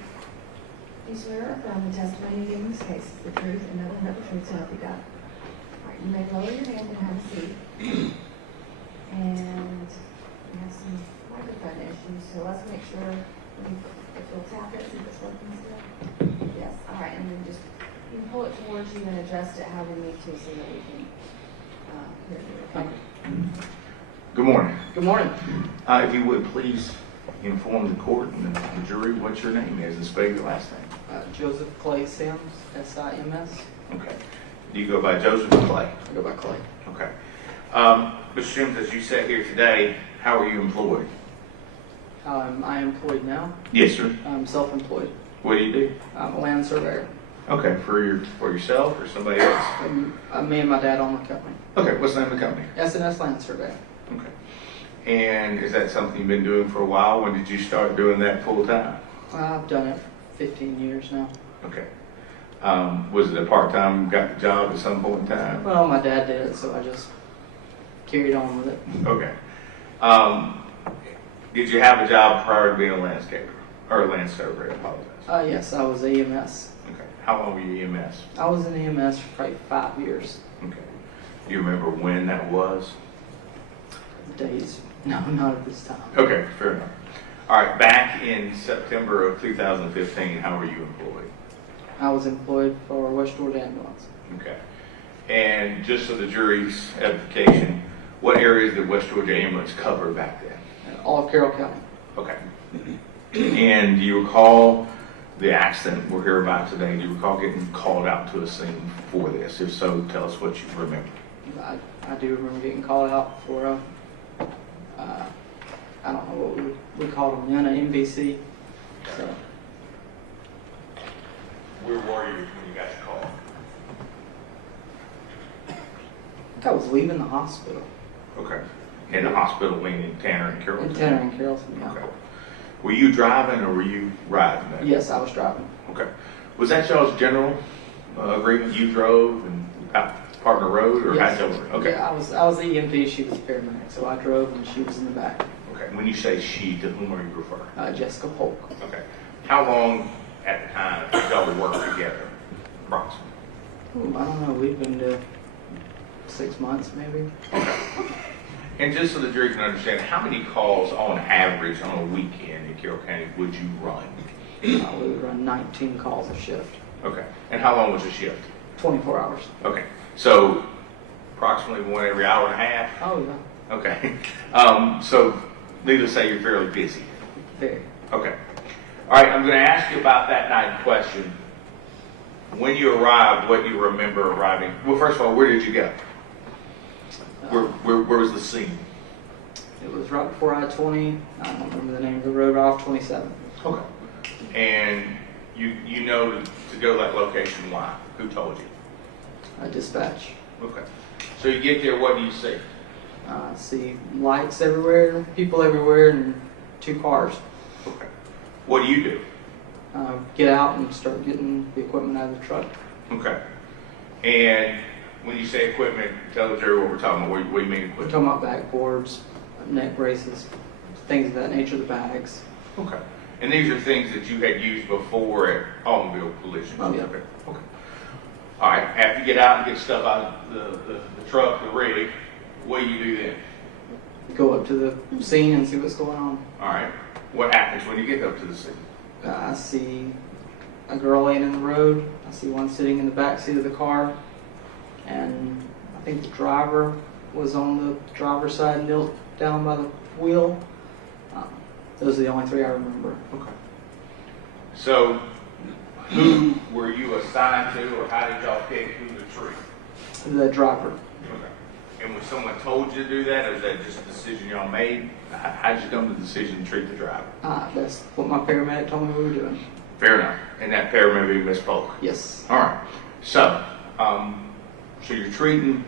Do you swear or affirm the testimony you give in this case is the truth and nothing but the truth so help you God? All right, you may lower your hand and have a seat. And we have some microphone issues, so let's make sure if you'll tap it, see if it's working still. Yes, all right, and then just, you can pull it towards you and adjust it how we need to so that we can hear you. Okay? Good morning. Good morning. If you would please inform the court and the jury what your name is and spell your last name. Joseph Clay Sims, S-I-M-S. Okay. Do you go by Joseph or Clay? I go by Clay. Okay. Mr. Sims, as you sat here today, how are you employed? I am employed now. Yes, sir. I'm self-employed. What do you do? I'm a land surveyor. Okay, for yourself or somebody else? Me and my dad own the company. Okay, what's the name of the company? S&S Land Survey. Okay. And is that something you've been doing for a while? When did you start doing that full time? I've done it for 15 years now. Okay. Was it a part-time, got the job at some point in time? Well, my dad did it, so I just carried on with it. Okay. Did you have a job prior to being a landscaper or a land surveyor? I apologize. Yes, I was EMS. Okay. How long were you EMS? I was in EMS for probably 5 years. Okay. Do you remember when that was? Days? No, not at this time. Okay, fair enough. All right, back in September of 2015, how were you employed? I was employed for West Georgia Ambulance. Okay. And just so the jury's edification, what areas did West Georgia Ambulance cover back then? All of Carroll County. Okay. And do you recall the accident we're here about today? Do you recall getting called out to a scene for this? If so, tell us what you remember. I do remember getting called out for I don't know what we called them then, an MVC. So Where were you when you got your call? I think I was leaving the hospital. Okay. In the hospital wing in Tanner and Carrollton? In Tanner and Carrollton, yeah. Okay. Were you driving or were you riding that? Yes, I was driving. Okay. Was that y'all's general agreement? You drove and out parked the road, or Yes. how'd y'all work? Okay. Yeah, I was the EMT, she was a paramedic, so I drove and she was in the back. Okay. When you say she, to whom are you referring? Jessica Polk. Okay. How long at the time did y'all work together, approximately? Ooh, I don't know, we've been to 6 months maybe. And just so the jury can understand, how many calls on average on a weekend in Carroll County would you run? We would run 19 calls a shift, Okay. And how long was the shift? 24 hours. Okay. So approximately one every hour and a half? Oh yeah, Okay. So needless to say, you're fairly busy. very. Okay. All right, I'm going to ask you about that night in question. When you arrived, what do you remember arriving? Well, first of all, where did you go? Where was the scene? It was right before I-20. I don't remember the name of the road, off 27. Okay. And you know to go to that location, why? Who told you? Dispatch. Okay. So you get there, what do you see? I see lights everywhere, people everywhere, and 2 cars. Okay. What do you do? Get out and start getting the equipment out of the truck. Okay. And when you say equipment, tell the jury what we're talking about. What do you mean We're equipment? talking about backboards, neck braces, things of that nature, the bags. Okay. And these are things that you had used before at automobile collisions? Oh, yeah. Okay. Okay. All right. After you get out and get stuff out of the truck, the rig, what do you do then? Go up to the scene and see what's going on. All right. What happens when you get up to the scene? I see a girl laying in the road. I see one sitting in the back seat of the car. And I think the driver was on the driver's side, knelt down by the wheel. Those are the only 3 I remember. Okay. So, who were you assigned to, or how did y'all pick who to treat? The driver. Okay. And when someone told you to do that, or was that just a decision y'all made? How did you come to the decision to treat the driver? That's what my paramedic told me we were doing. Fair enough. And that paramedic, Miss Polk. Yes. All right. So, so you're treating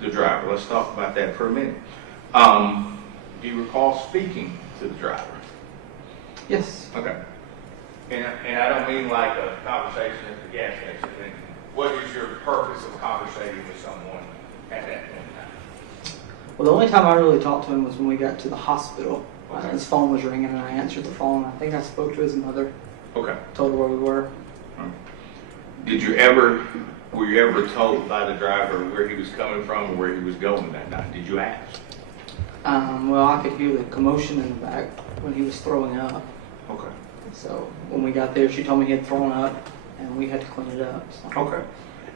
the driver. Let's talk about that for a minute. Do you recall speaking to the driver? Yes. Okay. And I don't mean like a conversation at the gas station. I mean, what is your purpose of conversating with someone at that point in time? Well, the only time I really talked to him was when we got to the hospital. Okay. His phone was ringing and I answered the phone. I think I spoke to his mother, Okay. told her where we were. Were you ever told by the driver where he was coming from or where he was going that night? Did you ask? Well, I could hear the commotion in the back when he was throwing up. Okay. So when we got there, she told me he had thrown up and we had to clean it up. So. Okay.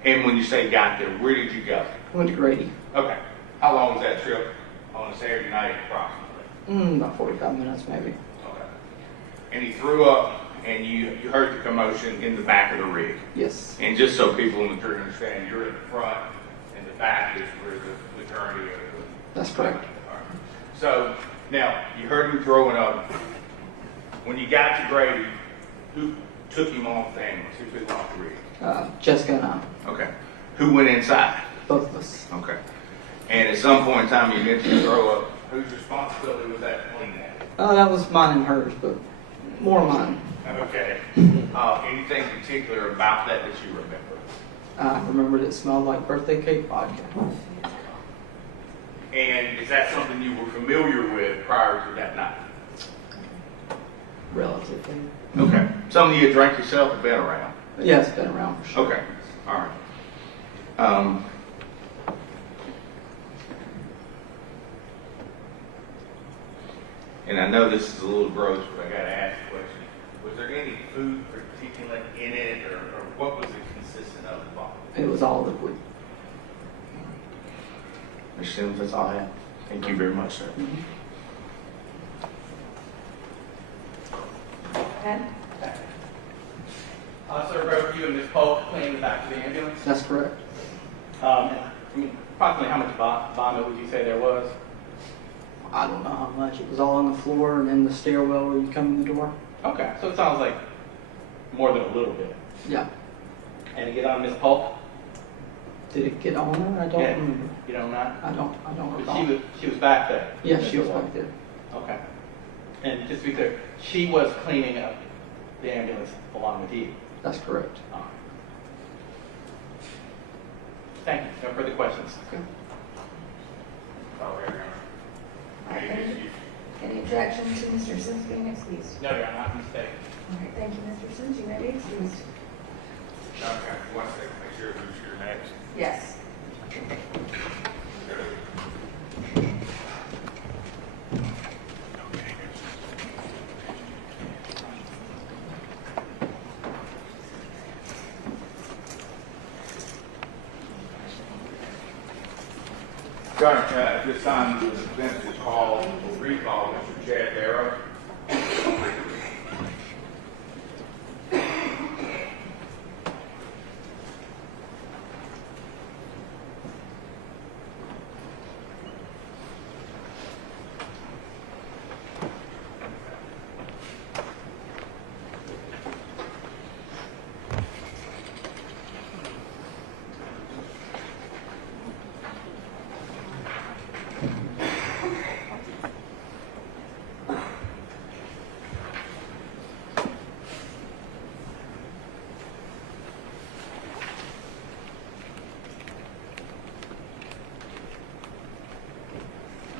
And when you say got there, where did you go? I went to Grady. Okay. How long was that trip on a Saturday night approximately? About 45 minutes maybe. Okay. And he threw up and you heard the commotion in the back of the rig. Yes. And just so people in the jury understand, you're at the front and the back is where the gurney is. That's correct. All right. So now you heard him throwing up. When you got to Grady, who took him off the ambulance? Who took him off the rig? Jessica and I, Okay. Who went inside? both of us. Okay. And at some point in time, you mentioned throw up. Whose responsibility was that to clean that? That was mine and hers, but more mine. Okay. Anything particular about that you remember? I remembered it smelled like birthday cake vodka. And is that something you were familiar with prior to that night? Relatively. Okay. Something you drank yourself or been around? Yeah, it's been around for sure. Okay. All right. and I know this is a little gross, but I gotta ask the question. Was there any food particulate in it, or what was it consistent of the bottle? It was all liquid. Mr. Sims, that's all I have. Thank you very much, sir. Ed? Sir, both you and Ms. Polk cleaned the back of the ambulance. That's correct. Approximately how much vomit would you say there was? I don't know how much. It was all on the floor and in the stairwell where you come in the door. Okay, so it sounds like more than a little bit. Yeah. And to get on Ms. Polk? Did it get on her? I don't Yeah. remember. You know not? I don't But recall. she was back there. Yeah, she was back there. Okay. And just to be clear, she was cleaning up the ambulance along with you. That's correct. Thank you. No further questions. All right, any objection to Mr. Sims being excused? No, you're not mistaken. All right, thank you, Mr. Sims, you may be excused. One second, make sure who's your next. Yes. Your Honor, at this time, the defense is called, recall Mr. Chad Barrow.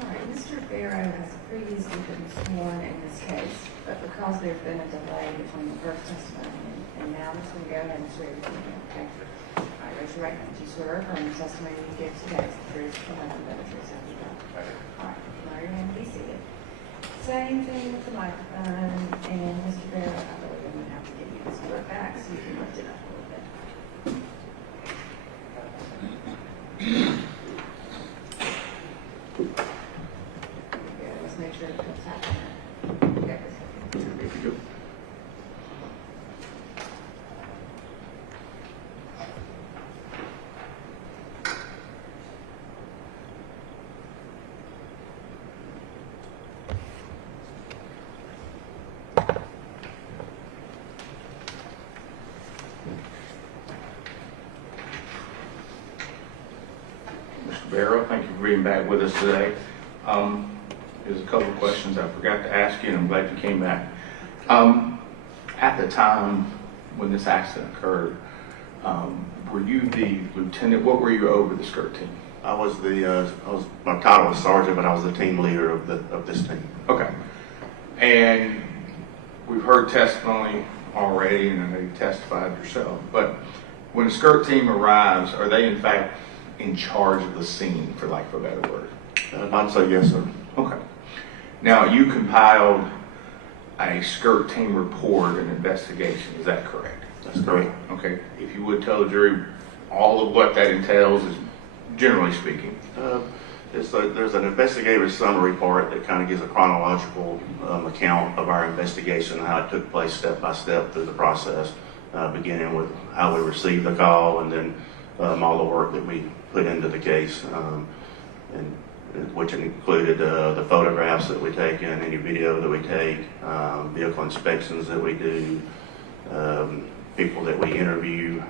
All right, Mr. Barrow has previously been sworn in this case, but because there's been a delay between the first testimony and now, I'm just going to go ahead and swear you in, okay? All right, raise your right hand. Do you swear or affirm the testimony you give today is the truth, the whole truth, and the truth, so help you God? All right, lower your hand, be seated. Same thing with the microphone, and Mr. Barrow, I believe I'm going to have to give you this work back so you can lift it up a little bit. Yeah, let's make sure it comes out. There we go. Mr. Barrow, thank you for being back with us today. There's a couple of questions I forgot to ask you, and I'm glad you came back. At the time when this accident occurred, were you the lieutenant? What were you over the skirt team? My title was sergeant, but I was the team leader of this team. Okay. And we've heard testimony already, and I know you testified yourself, but when the skirt team arrives, are they in fact in charge of the scene, for lack of a better word? I'd say yes, sir. Okay. Now, you compiled a skirt team report and investigation, is that correct? That's correct. Okay. If you would tell the jury all of what that entails, is generally speaking. There's an investigative summary part that kind of gives a chronological account of our investigation and how it took place step by step through the process, beginning with how we received the call and then all the work that we put into the case, and which included the photographs that we take and any video that we take, vehicle inspections that we do, people that we interview,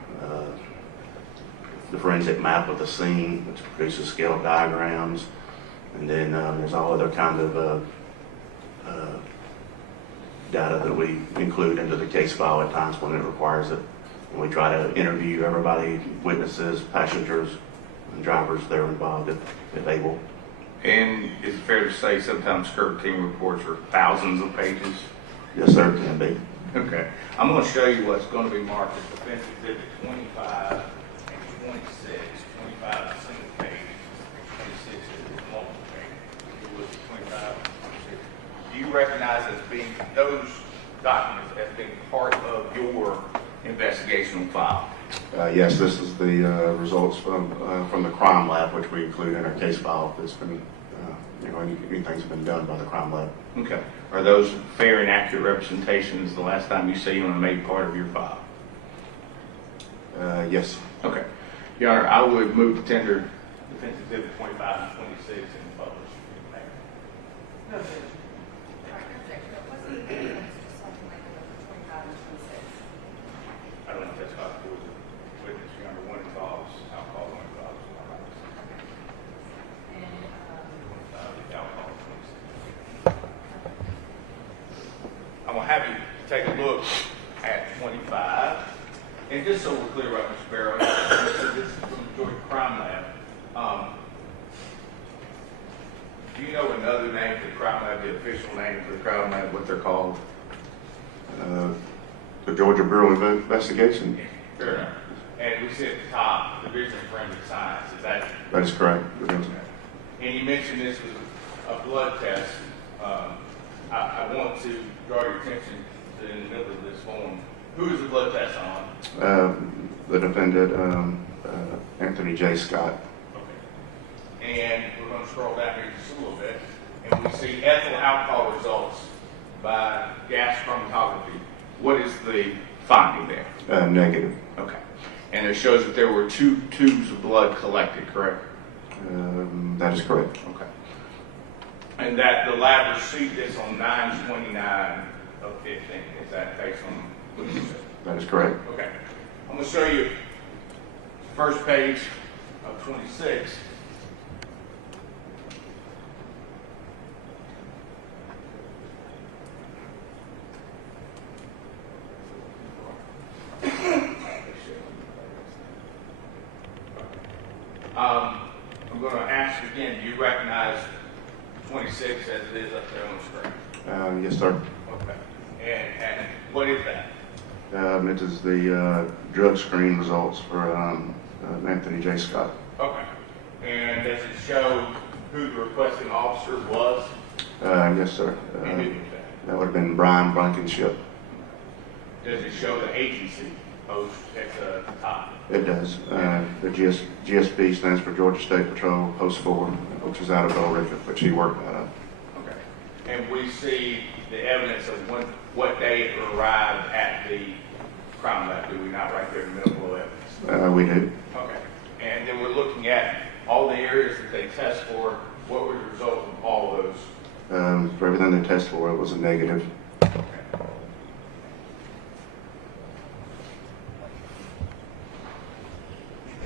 the forensic map of the scene, which produces scale diagrams, and then there's all other kind of data that we include into the case file at times when it requires it. And we try to interview everybody, witnesses, passengers, and drivers that are involved if able. And is it fair to say sometimes skirt team reports are thousands of pages? Yes, sir, can be. Okay. I'm going to show you what's going to be marked as Defense Exhibit 25 and 26. 25 is a single page, 26 is multiple page. If you look at 25 and 26. Do you recognize as being those documents as being part of your investigational file? Yes, this is the results from the crime lab, which we include in our case file. That's been, anything's been done by the crime lab. Okay. Are those fair and accurate representations the last time you see them and made part of your file? Yes. Okay. Your Honor, I would move to tender Defense Exhibit 25 and 26 and publish. No objection. All right, no objection. What's the difference to something like number 25 and 26? I don't know if that's how it was. Witness, Your Honor, one involves alcohol, one involves narcotics. And, 25 is alcohol, 26. I'm going to have you take a look at 25. And just so we're clear about Mr. Barrow, this is from the Georgia Crime Lab. Do you know another name for the crime lab, the official name for the crime lab, what they're called? The Georgia Bureau of Investigation. Fair enough. And we see at the top, Division of Forensic Science. Is that? That is correct. And you mentioned this was a blood test. I want to draw your attention to in the middle of this form. Who is the blood test on? The defendant, Anthony J. Scott. Okay. And we're going to scroll down here just a little bit, and we see ethyl alcohol results by gas chromatography. What is the finding there? Negative. Okay. And it shows that there were 2 tubes of blood collected, correct? That is correct. Okay. And that the lab received this on 9/29 of 15. Is that based on what you said? That is correct. Okay. I'm going to show you the first page of 26. I'm going to ask you again, do you recognize 26 as it is up there on the screen? Yes, sir. Okay. And what is that? It is the drug screen results for Anthony J. Scott. Okay. And does it show who the requesting officer was? Yes, sir. And who was that? That would have been Brian Blankenship. Does it show the agency post at the top? It does. The GSP stands for Georgia State Patrol Post 4, which is out of Billerica, which he worked out of. Okay. And we see the evidence of what day it arrived at the crime lab, do we not, right there in the middle below evidence? We do. Okay. And then we're looking at all the areas that they test for. What were the results of all those? For everything they tested for, it was a negative. Okay.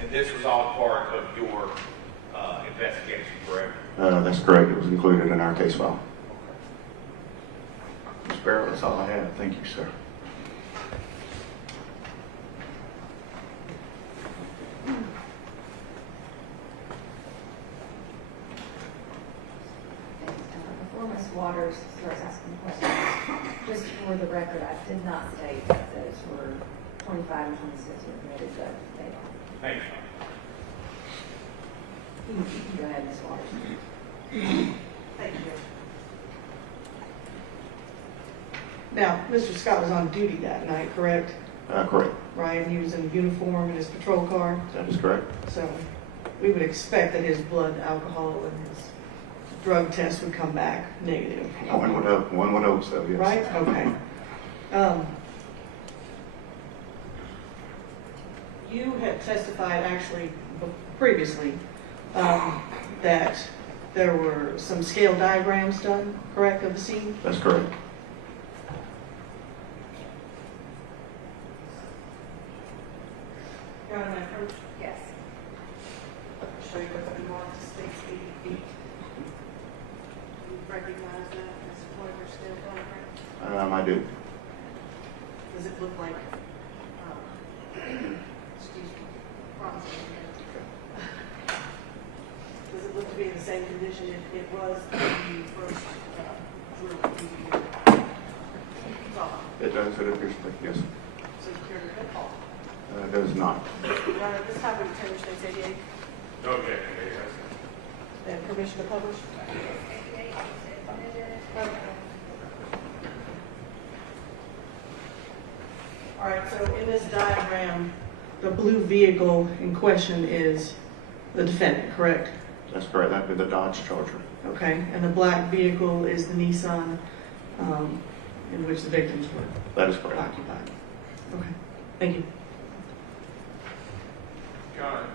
And this was all part of your investigation, correct? That's correct. It was included in our case file. Ms. Barrow, that's all I have. Thank you, sir. Before Ms. Waters starts asking questions, just for the record, I did not state that those were 25 and 26 were committed, but they are. Thanks. You can go ahead, Ms. Waters. Thank you. Now, Mr. Scott was on duty that night, correct? Correct. Right, and he was in uniform in his patrol car, That is correct. so we would expect that his blood alcohol and his drug test would come back negative. One would hope so, yes. Right, okay. You had testified actually previously that there were some scale diagrams done, correct, of the scene? That's correct. Your Honor, may I approach? Yes. Show you what the mark states 80 feet. You recognize that as one of your scale diagrams? I do. Does it look like, excuse me, promise me. Does it look to be in the same condition it was when you first drew it? It does. It appears to be, yes. So you care to cut off? It does not. Your Honor, this time we determine states 88 Okay. and permission to publish? 88, you said admitted. Okay. All right, so in this diagram, the blue vehicle in question is the defendant, correct? That's correct. That'd be the Dodge Charger. Okay, and the black vehicle is the Nissan in which the victims were That is correct. occupied. Okay, thank you. John,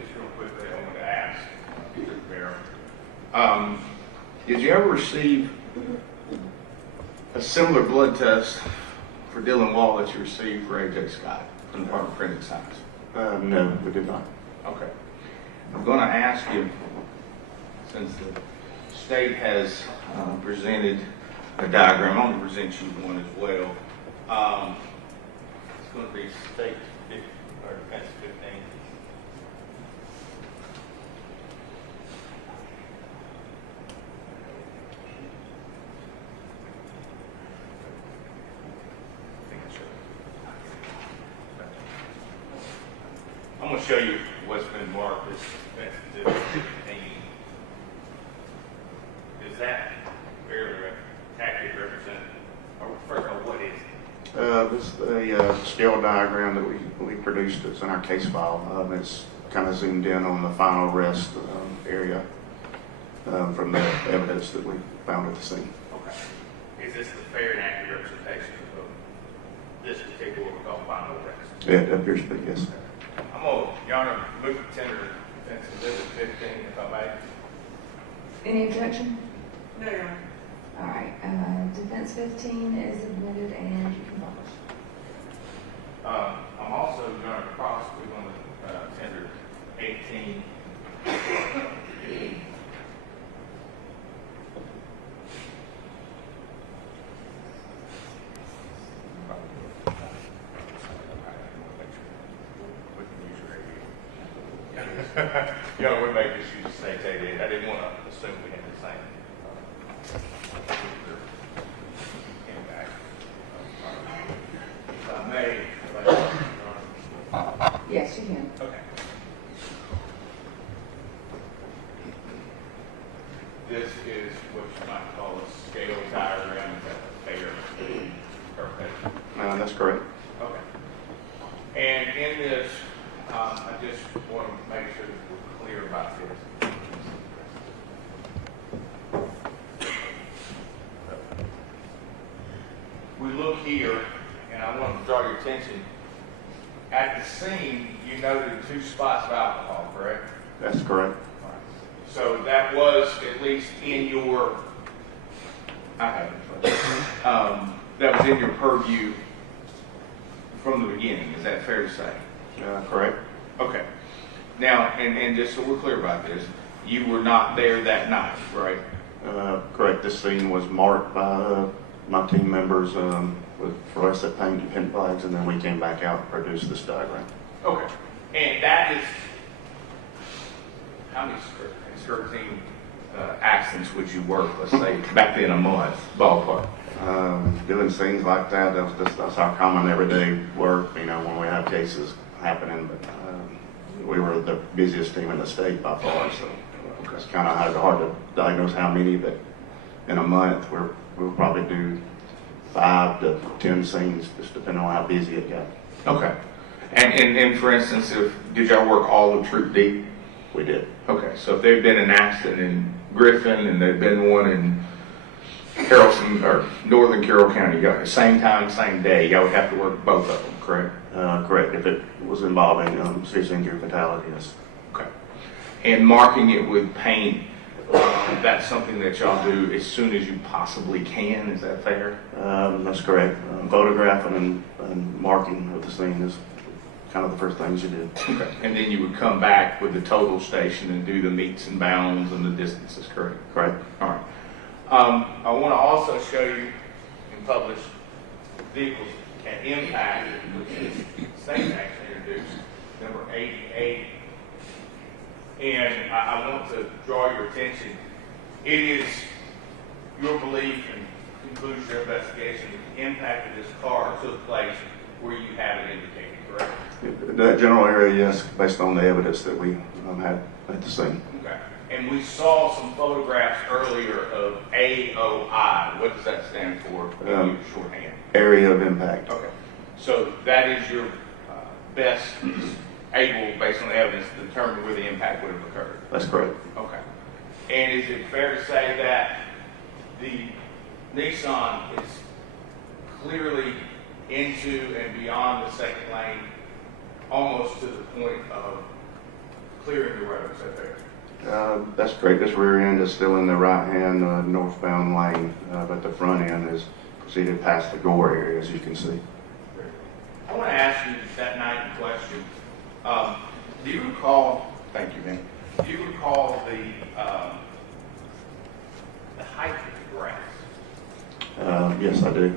just real quickly, I wanted to ask, Mr. Barrow, did you ever receive a similar blood test for Dylan Wall that you received for AJ Scott from the Department of Forensic Science? No, we did not. Okay. I'm going to ask you, since the state has presented a diagram, I'm going to present you one as well. It's going to be state 50, or defense 15. I'm going to show you what's been marked as defense 15. Is that fairly accurately represented? Or first of all, what is it? This is a scale diagram that we produced. It's in our case file. It's kind of zoomed in on the final rest area from the evidence that we found at the scene. Okay. Is this the fair and accurate representation of this particular what we call final rest? It appears to be, yes. I'm going to, Your Honor, move to tender defense exhibit 15, if I may. Any objection? No, Your Honor. All right, defense 15 is admitted and you can publish. I'm also going to possibly going to tender 18. You know, we make this use of snake data. I didn't want to assume we had the same impact. If I may, Yes, you can. okay. This is what you might call a scale diagram. Is that fair? Okay. That's correct. Okay. And in this, I just want to make sure that we're clear about this. We look here, and I want to draw your attention. At the scene, you noted 2 spots of alcohol, correct? That's correct. All right. So that was at least in your, I have it. That was in your purview from the beginning. Is that fair to say? Correct. Okay. Now, and just so we're clear about this, you were not there that night, right? Correct. This scene was marked by my team members with fluorescent paint and pin flags, and then we came back out and produced this diagram. Okay. And that is, how many skirt team accidents would you work, let's say, back then a month, ballpark? Doing scenes like that, that's our common everyday work, you know, when we have cases happening. But we were the busiest team in the state by far, so it's kind of hard to diagnose how many, but in a month we'll probably do 5 to 10 scenes, just depending on how busy it got. Okay. And for instance, did y'all work all of Troop D? We did. Okay, so if there'd been an accident in Griffin and there'd been one in Carrollton or Northern Carroll County, y'all, same time, same day, y'all would have to work both of them, correct? Correct. If it was involving serious injury fatality, yes. Okay. And marking it with paint, that's something that y'all do as soon as you possibly can, is that fair? That's correct. Photographing and marking of the scene is kind of the first things you do. Okay. And then you would come back with the total station and do the meets and bounds and the distances, correct? Correct. All right. I want to also show you and publish vehicles at impact, which is the same actually introduced, number 88. And I want to draw your attention. It is your belief and conclusion of your investigation that the impact of this car took place where you have it indicated, correct? That general area, yes, based on the evidence that we had at the scene. Okay. And we saw some photographs earlier of AOI. What does that stand for in shorthand? area of impact. Okay. So that is your best able, based on the evidence, to determine where the impact would have occurred? That's correct. Okay. And is it fair to say that the Nissan is clearly into and beyond the second lane, almost to the point of clearing the road? Is that fair? That's correct. This rear end is still in the right-hand northbound lane, but the front end is proceeded past the gore area, as you can see. I want to ask you that night in question. Do you recall? Thank you, man. Do you recall the height of the grass? Yes, I do.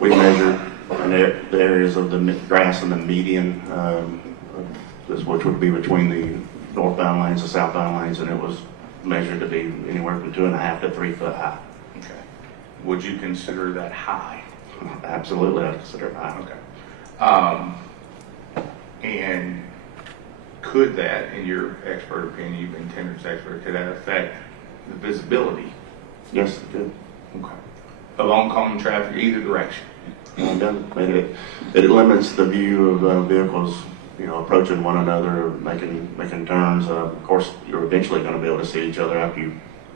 We measured the areas of the grass and the median, which would be between the northbound lanes and southbound lanes, and it was measured to be anywhere from 2.5 to 3 foot high. Okay. Would you consider that high? Absolutely, I consider it high. Okay. And could that, in your expert opinion, you've been tender's expert, could that affect the visibility? Yes, it did. Okay. Of oncoming traffic either direction? It limits the view of vehicles, approaching one another, making turns. Of course, you're eventually going to be able to see each other after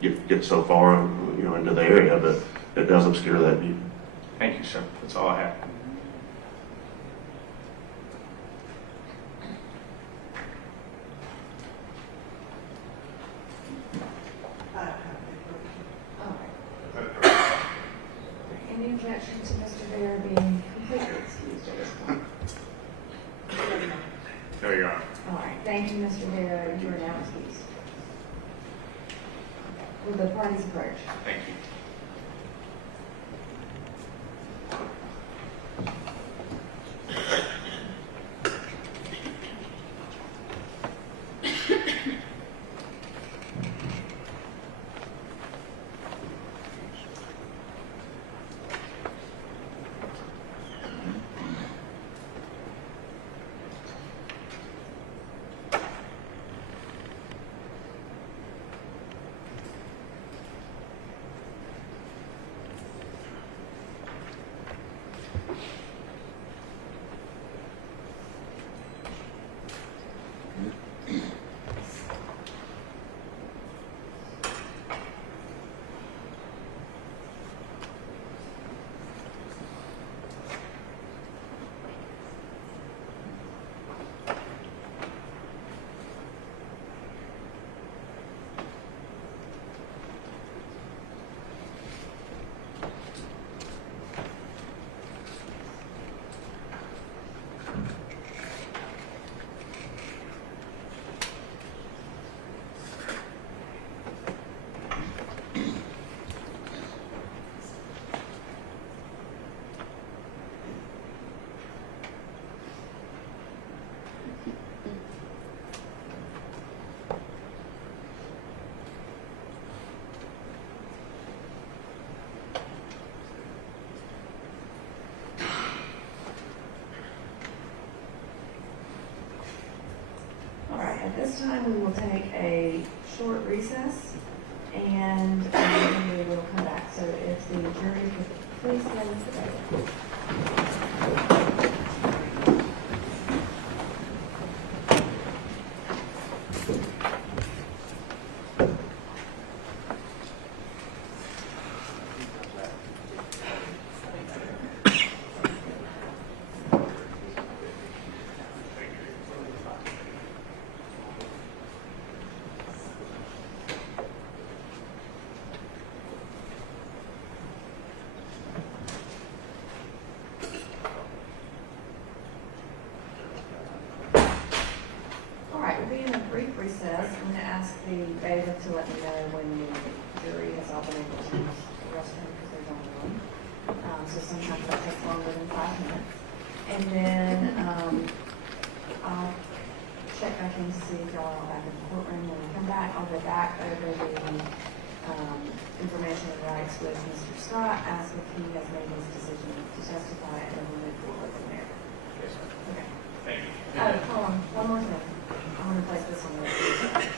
you get so far, into the area, but it does obscure that view. Thank you, sir. That's all I have. Any objection to Mr. Bear being completely excused at this point? There you are. All right, thank you, Mr. Bear. You are now excused. Will the parties approach? Thank you. At this time, we will take a short recess, and then we will come back. So if the jury could please stand at the table. Recess. I'm going to ask the bailiff to let me know when the jury has all been able to use the restroom because there's only one. So sometimes that takes longer than 5 minutes. And then I'll check back in to see if y'all are back in the courtroom. When we come back, I'll go back over the information and rights with Mr. Scott, ask if he has made his decision to testify, and then we'll move forward from there. Yes, sir. Okay. Thank you. Hold on. One more thing. I'm going to place this on the record.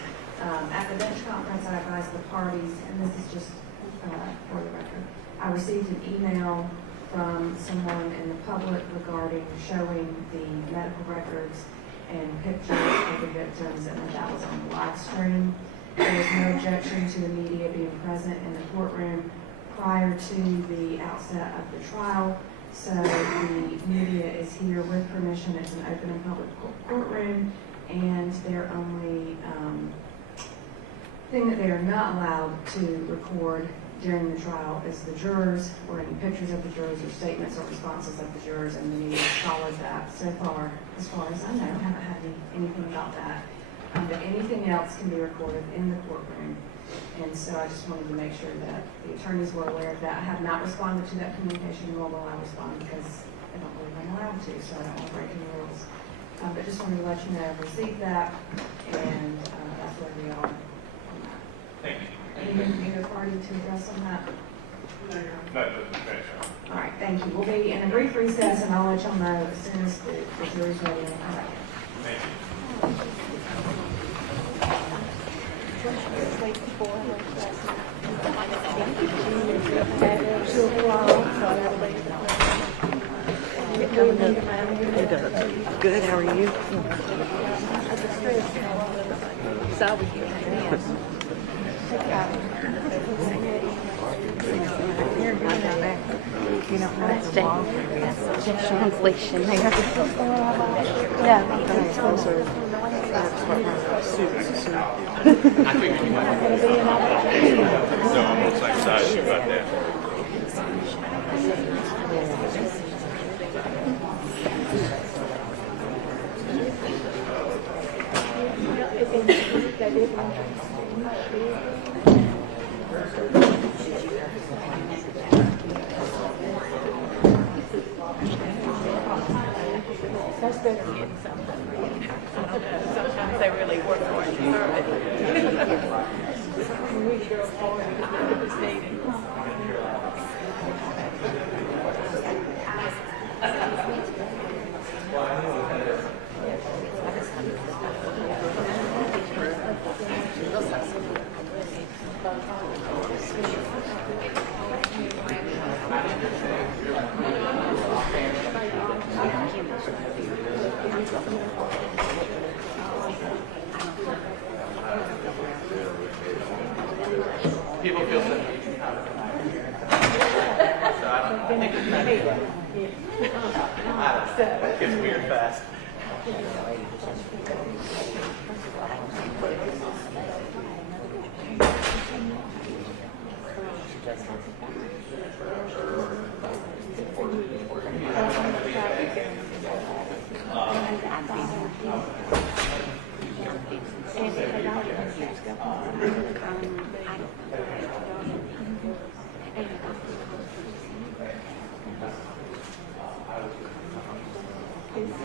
At the bench conference, I advised the parties, and this is just for the record, I received an email from someone in the public regarding showing the medical records and pictures of the victims, and that was on the live stream. There was no objection to the media being present in the courtroom prior to the outset of the trial. So the media is here with permission. It's an open and public courtroom, and their only thing that they are not allowed to record during the trial is the jurors, or any pictures of the jurors, or statements or responses of the jurors, and the media followed that so far, as I know. I haven't had anything about that. But anything else can be recorded in the courtroom. And so I just wanted to make sure that the attorneys were aware of that. I have not responded to that communication, nor will I respond, because I don't believe I'm allowed to, so I don't want to break any rules. But just wanted to let you know I've received that, and that's where we are on that. Thank you. Either party to address on that? No, All right, thank you. We'll be in a brief recess, and I'll let y'all know as soon as the jury's ready. Thank you. Good, how are you? You don't know the law. That's just translation there. So I'm most excited about that. That's better than getting something. Sometimes they really work for it and deserve it. We go forward and it's needed. People feel so. So I think it's kind of, it gets weird fast.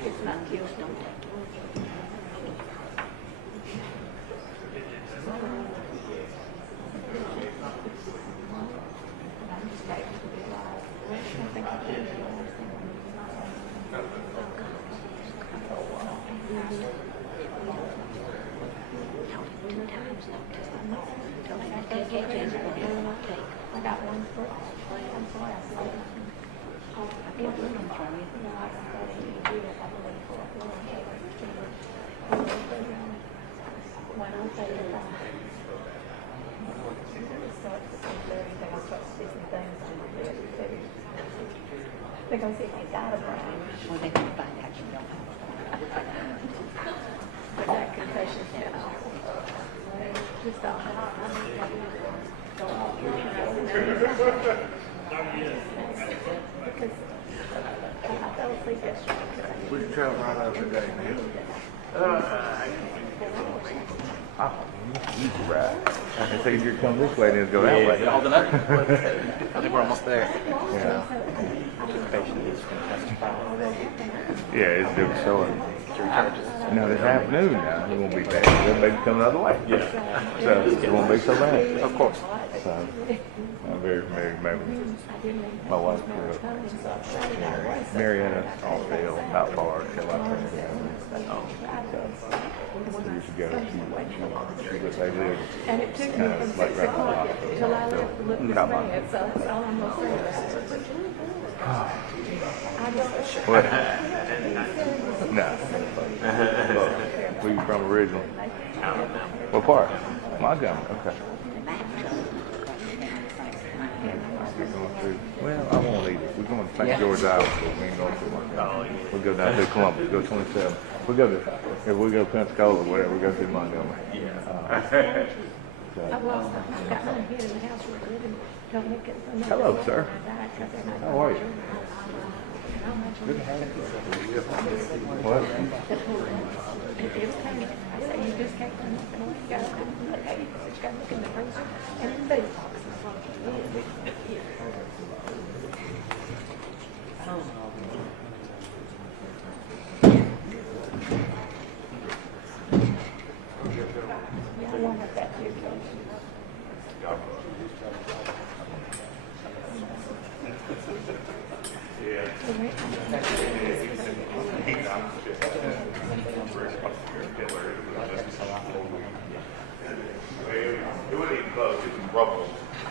It's not killed, don't it? I got one for, I'm sorry, I saw it. I can't do them from you. No, I got that in you. I believe for a little bit. When I say that start to see everything, I start speaking things to my head too. Because if you got a brain, well, they can find out you don't have a brain. But that confession can also just all that. Go off. Because I fell asleep yesterday. We can travel right over today, man. Easy ride. I can see you come this way and then go that way. Holding up. I think we're almost there. Yeah. Patient is going to testify. Yeah, it's due showing. Jury charges. No, this afternoon now, it won't be bad. They'll maybe come the other way. Yeah. So it won't be so bad. Of course. So I'm very, maybe my wife grew up in Marietta, Allsdale, not far, so I turned it down. Years ago, they lived And it took me from like 6 right by the o'clock hospital. till I left to look this Not bad, so that's all I'm gonna say. What? No. Where you from originally? What part? Montgomery. Okay. Well, I won't eat it. We're going to St. George Island, so we ain't going to Montgomery. We'll go down to Columbus, go 27. We'll go to, if we go to Pensacola or whatever, we'll go to Montgomery. Hello, sir. How are you? Good to have you. What? It wasn't even close, it was rubble. I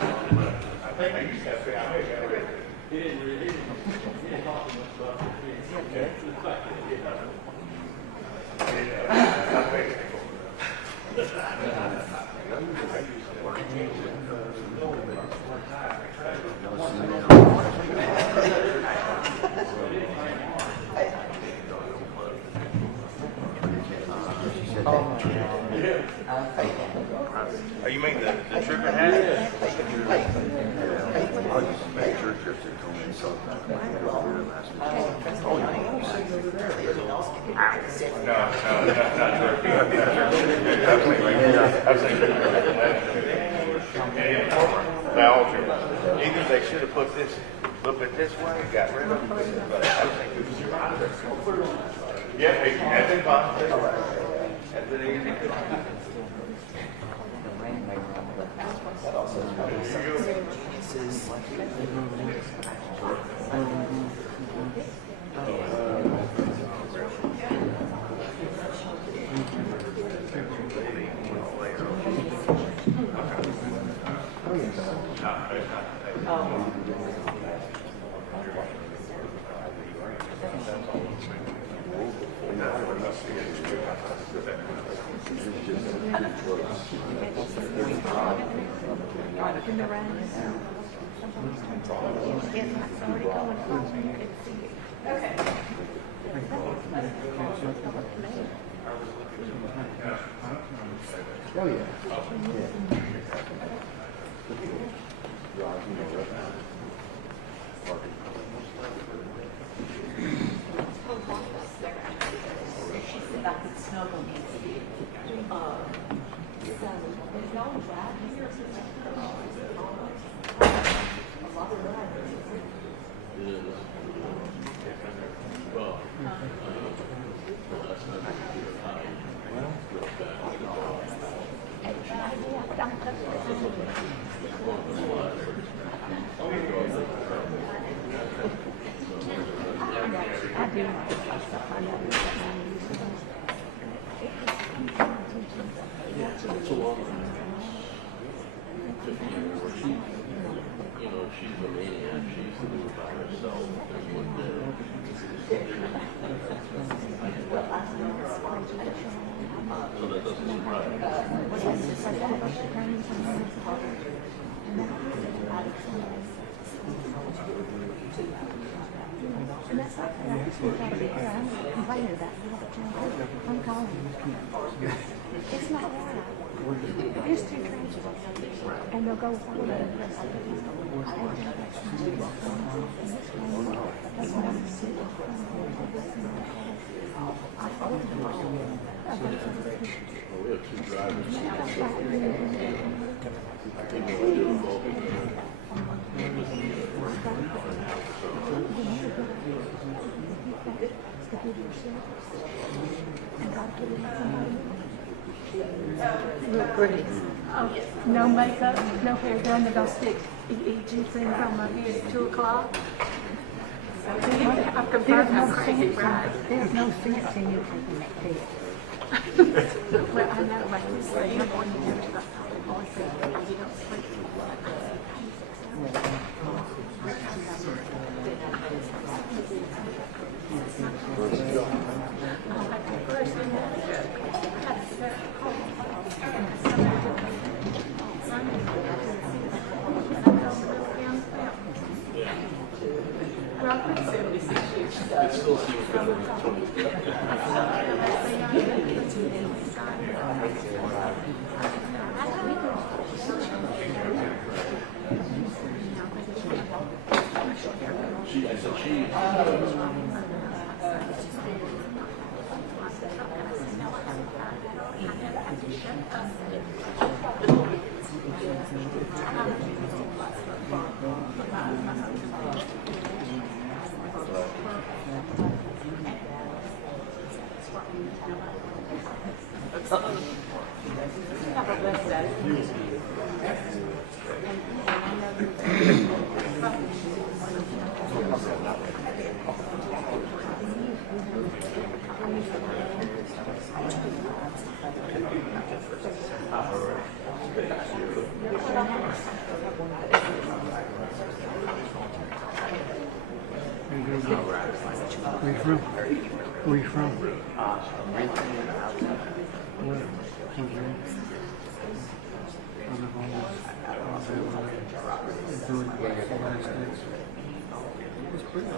think they used to have, I may have read it. Oh, you mean the trigger hat? Now, either they should have put this a little bit this way, got rid of it, but I think it was yeah, that's in fine. That's it easy. Oh, yeah. And that's not fair. I just want to be here. I'm not complaining about it, but I'm calling. It's not right. It's two trenches, and they'll go with all of the rest of it. We have two drivers. Look pretty. Oh, no makeup, no hair done. They're gonna stick EEG things on my head at 2 o'clock. I'm confirmed I'm crazy, right? There's no sense in you taking that test. Well, I know, but you say you're going to go to the hospital, you don't sleep. Where you from? Where you from? Where? Missouri. I live on Missouri, United States. It's pretty.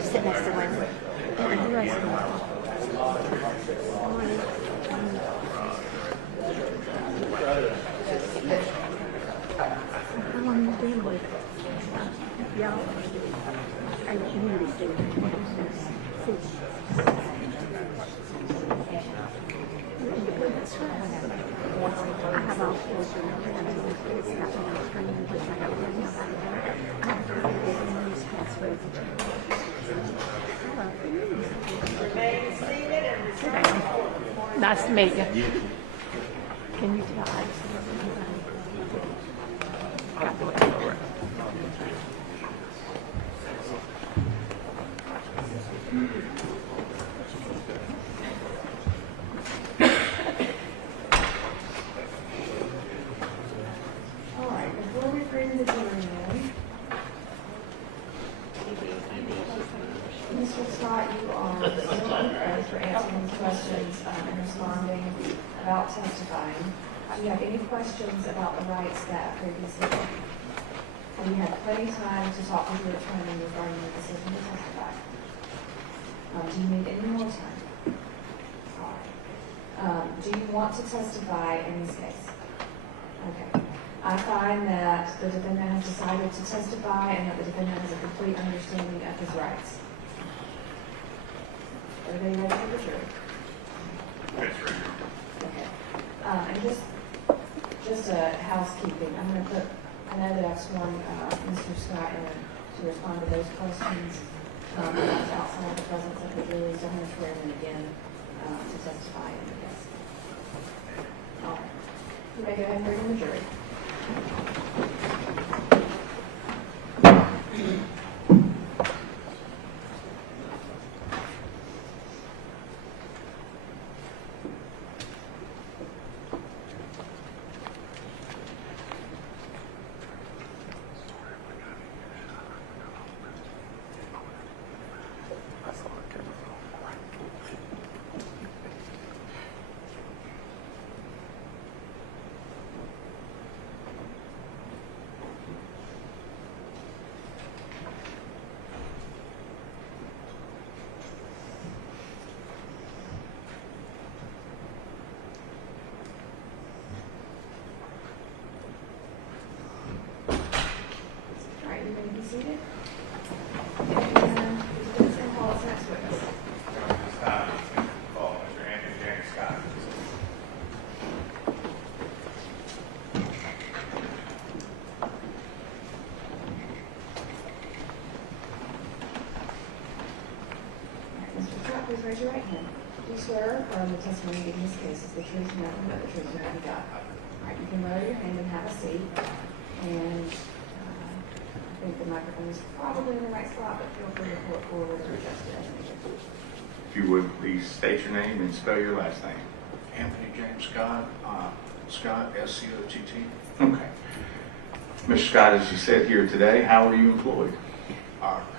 Sit next to one. Nice to meet you. Can you tell I got to look over it. All right, before we bring the jury in, Mr. Scott, you are still under oath for answering questions and responding about testifying. Do you have any questions about the rights that previously? Have you had plenty of time to talk with your attorney regarding your decision to testify? Do you need any more time? All right. Do you want to testify in this case? Okay. I find that the defendant has decided to testify and that the defendant has a complete understanding of his rights. Everybody ready for the jury? Okay. And just a housekeeping, I'm going to put, I know that I've sworn Mr. Scott in to respond to those questions. That's outside the presence of the jury, so I'm going to swear him in again to testify in the case. All right. You may go ahead and bring in the jury. All right, you may be seated. And the defendant's going to call its next witness. Mr. Scott, please raise your right hand. Do you swear or affirm the testimony given in this case is the truth, nothing but the truth, so help you God? All right, you can lower your hand and have a seat. And I think the microphone is probably in the right spot, but feel free to pull it forward or adjust it as needed. If you would, please state your name and spell your last name. Anthony James Scott, Scott, S-C-O-T-T, Okay. Mr. Scott, as you said here today, how are you employed?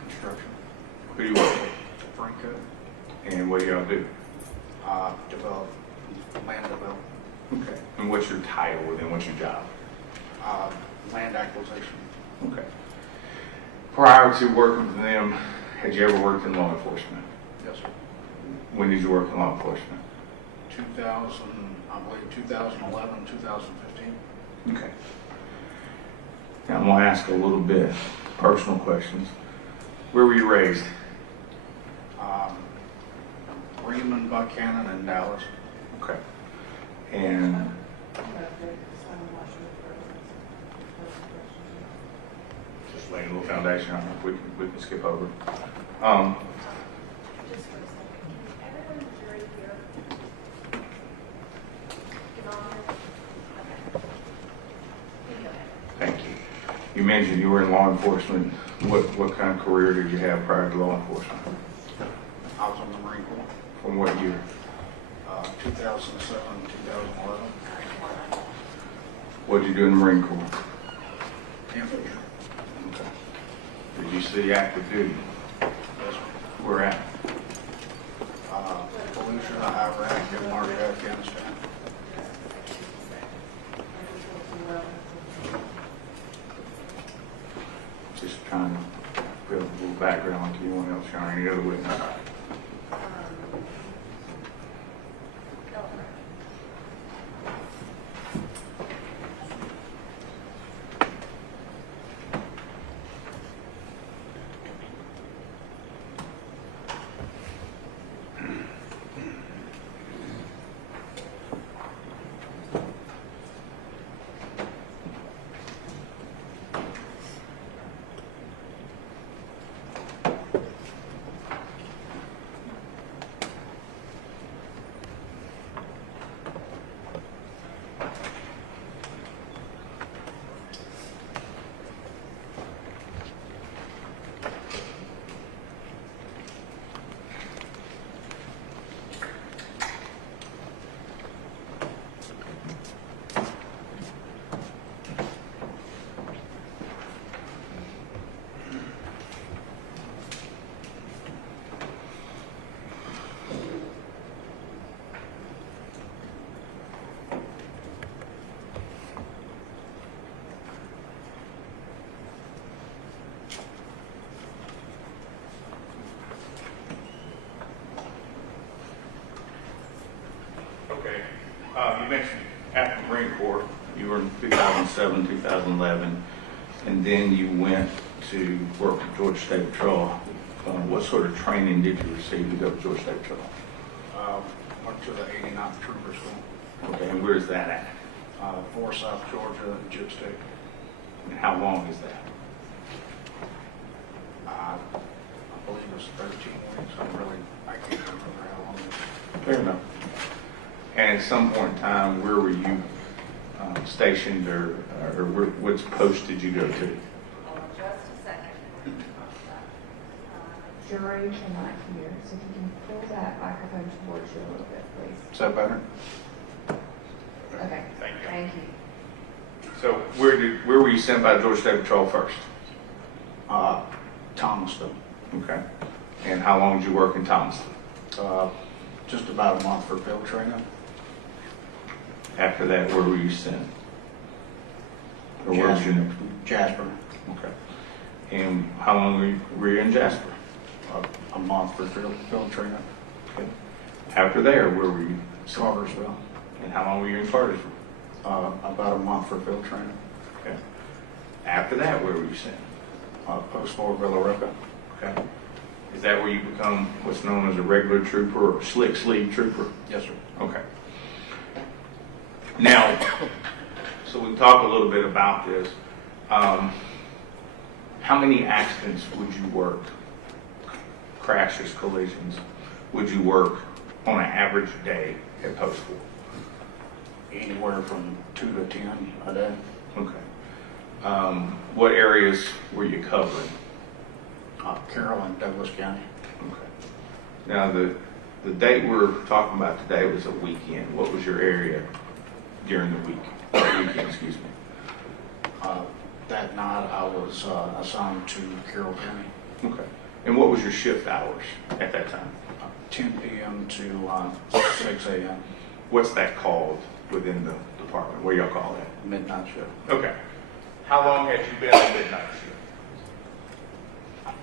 construction, Who do you work for? Franco, And what do y'all do? develop, land development, Okay. And what's your title within, what's your job? land acquisition. Okay. Prior to working for them, had you ever worked in law enforcement? Yes, sir. When did you work in law enforcement? 2000, I believe 2011, 2015. Okay. Now I'm going to ask a little bit personal questions. Where were you raised? Bremen, Buchanan, and Dallas. Okay. And just laying a little foundation, I don't know if we can skip over. Just for a second, can everyone in the jury hear? Can all hear? Okay. You go ahead. Thank you. You mentioned you were in law enforcement. What kind of career did you have prior to law enforcement? I was in the Marine Corps, From what year? 2007, 2011. What did you do in the Marine Corps? Infantry. Okay. Did you see active duty? Yes, sir. Where at? Fallujah, Iraq, and March, Afghanistan. Just trying to build a little background like anyone else or any other witness. You mentioned after the Marine Corps, you were in 2007, 2011, and then you went to work at Georgia State Patrol. What sort of training did you receive to go to Georgia State Patrol? Went to the 89th Trooper School, Okay, and where's that at? for South Georgia, Jib State. And how long is that? I believe it was 13 weeks. I can't remember how long it was. Fair enough. And at some point in time, where were you stationed, or which post did you go to? Hold on just a second. Jury cannot hear, so if you can pull that microphone towards you a little bit, please. Is that better? Okay, Thank you. thank you. So where were you sent by Georgia State Patrol first? Thomasville. Okay. And how long did you work in Thomasville? Just about a month for field training. After that, where were you sent? Or where was your next? Jasper. Okay. And how long were you in Jasper? A month for field training. Okay. After there, where were you? Cartersville. And how long were you in Cartersville? About a month for field training. Okay. After that, where were you sent? Post Fort Villarica. Okay. Is that where you become what's known as a regular trooper or slick sleeve trooper? Yes, sir. Okay. Now, so we can talk a little bit about this. How many accidents would you work, crashes, collisions, would you work on an average day at Post Fort? Anywhere from 2 to 10 a day. Okay. What areas were you covering? Carroll and Douglas County. Okay. Now, the date we're talking about today was a weekend. What was your area during the week? Weekend, excuse me. That night I was assigned to Carroll County. Okay. And what was your shift hours at that time? 10 p.m. to 6 a.m. What's that called within the department? What do y'all call that? midnight shift. Okay. How long had you been on midnight shift?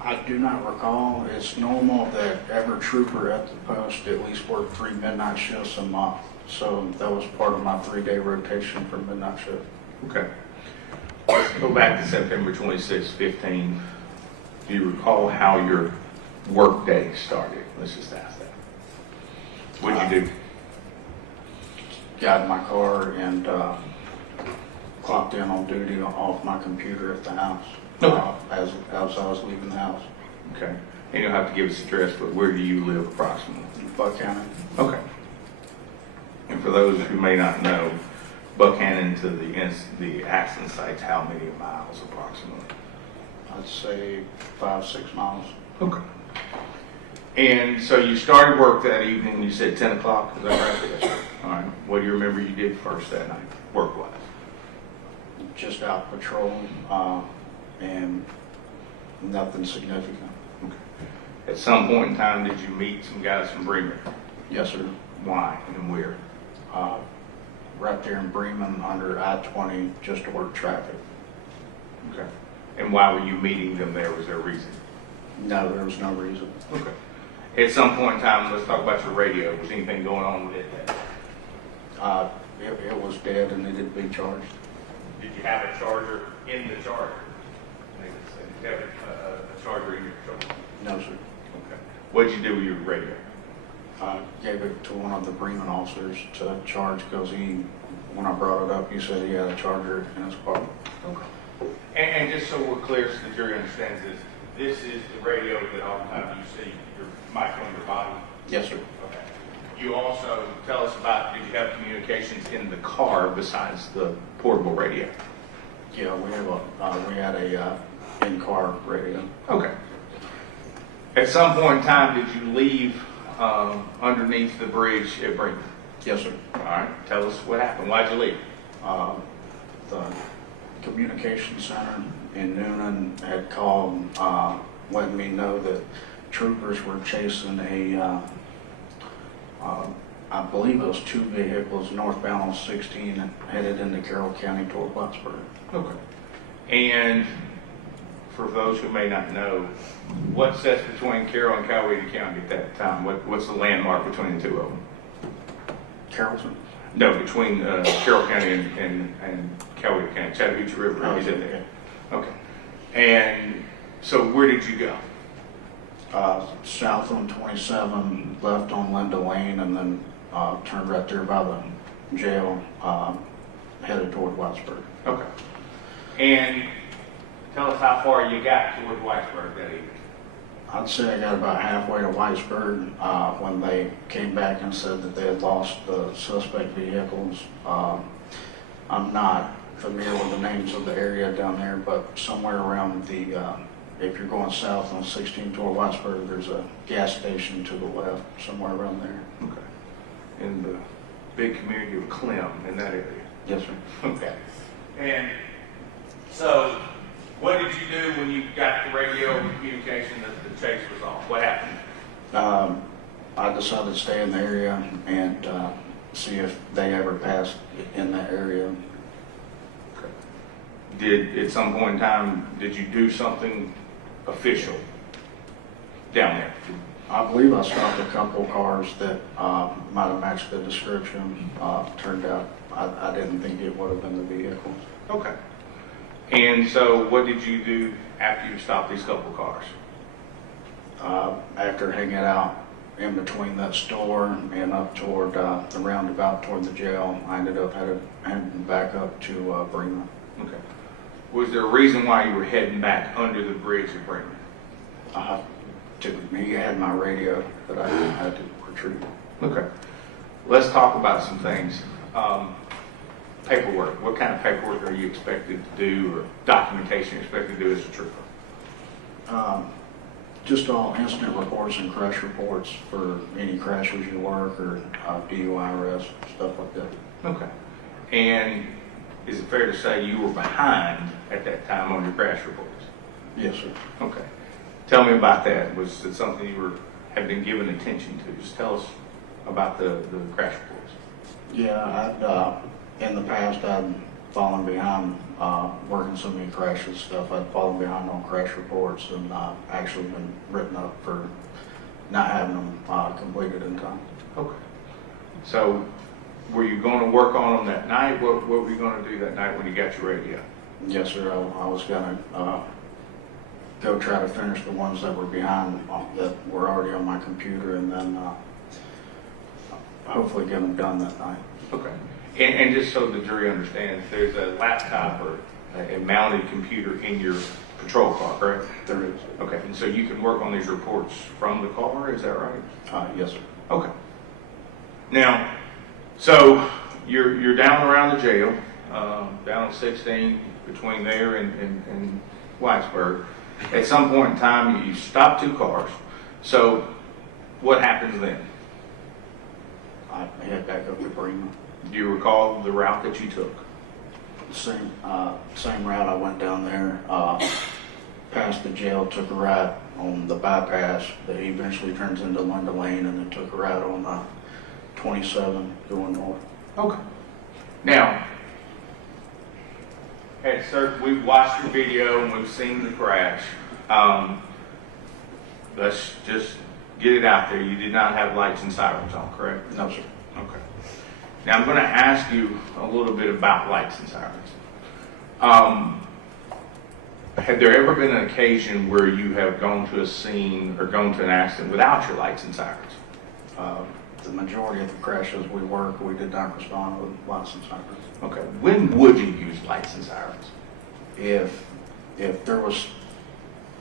I do not recall. It's normal that every trooper at the post at least work 3 midnight shifts a month. So that was part of my 3-day rotation for midnight shift. Okay. Let's go back to September 26, 15. Do you recall how your work day started? Let's just ask that. What did you do? Got in my car and clocked in on duty off my computer at the house as I was leaving the house. Okay. And you'll have to give us the address, but where do you live approximately? Buckhannon. Okay. And for those who may not know, Buckhannon to the accident site's how many miles approximately? I'd say 5-6 miles. Okay. And so you started work that evening, you said 10 o'clock, is that right? Yes, sir. All right. What do you remember you did first that night, work-wise? Just out patrolling and nothing significant. Okay. At some point in time, did you meet some guys from Bremen? Yes, sir. Why and where? Right there in Bremen under I-20 just to work traffic. Okay. And why were you meeting them there? Was there a reason? No, there was no reason. Okay. At some point in time, let's talk about your radio. Was anything going on with it? It was dead and needed to be charged. Did you have a charger in the charger? Did you have a charger in your charger? No, sir. Okay. What did you do with your radio? Gave it to one of the Bremen officers to charge because when I brought it up, he said he had a charger in his car. Okay. And just so we're clear, so the jury understands this is the radio that oftentimes you see your mic on your body? Yes, sir. Okay. You also tell us about, did you have communications in the car besides the portable radio? Yeah, we had a in-car radio. Okay. At some point in time, did you leave underneath the bridge at Bremen? Yes, sir. All right. Tell us what happened. Why'd you leave? The communication center in Noonan had called, letting me know that troopers were chasing I believe it was 2 vehicles northbound on 16 headed into Carroll County toward Plattsburgh. Okay. And for those who may not know, what sets between Carroll and Coweta County at that time? What's the landmark between the two of them? Carrollton. No, between Carroll County and Coweta County, Chattahoochee River, is in there? Okay. And so where did you go? South on 27, left on Linda Lane, and then turned right there by the jail, headed toward Whitesburg. Okay. And tell us how far you got toward Whitesburg that evening. I'd say I got about halfway to Whitesburg when they came back and said that they had lost the suspect vehicles. I'm not familiar with the names of the area down there, but somewhere around the, if you're going south on 16 toward Whitesburg, there's a gas station to the left, somewhere around there. Okay. In the big community of Clem, in that area? Yes, sir. Okay. And so, what did you do when you got the radio communication that the chase was off? What happened? I decided to stay in the area and see if they ever passed in that area. Okay. Did, at some point in time, did you do something official down there? I believe I stopped a couple cars that might have matched the description. Turned out I didn't think it would have been the vehicle. Okay. And so what did you do after you stopped these couple cars? After hanging out in between that store and up toward the roundabout toward the jail, I ended up heading back up to Bremen. Okay. Was there a reason why you were heading back under the bridge at Bremen? Me had my radio that I had to retrieve. Okay. Let's talk about some things. Paperwork. What kind of paperwork are you expected to do, or documentation you're expected to do as a trooper? Just all incident reports and crash reports for any crashes you work or DUI arrests, stuff like that. Okay. And is it fair to say you were behind at that time on your crash reports? Yes, sir. Okay. Tell me about that. Was it something you had been given attention to? Just tell us about the crash reports. Yeah, in the past I'd fallen behind working so many crashes and stuff. I'd fallen behind on crash reports and actually been written up for not having them completed in time. Okay. So were you going to work on them that night? What were you going to do that night when you got your radio? Yes, sir. I was going to go try to finish the ones that were behind that were already on my computer, and then hopefully get them done that night. Okay. And just so the jury understands, there's a laptop or a mounted computer in your patrol car, correct? There is. Okay. And so you can work on these reports from the car, is that right? Yes, sir. Okay. Now, so you're down around the jail, down on 16, between there and Whitesburg. At some point in time, you stop two cars. So what happens then? I head back up to Bremen. Do you recall the route that you took? Same route. I went down there, past the jail, took a right on the bypass that eventually turns into Linda Lane, and then took a right on 27 going north. Okay. Now, sir, we've watched your video and we've seen the crash. Let's just get it out there. You did not have lights and sirens on, correct? No, sir. Okay. Now I'm going to ask you a little bit about lights and sirens. Had there ever been an occasion where you have gone to a scene or gone to an accident without your lights and sirens? The majority of the crashes we work, we did not respond with lights and sirens. Okay. When would you use lights and sirens? If there was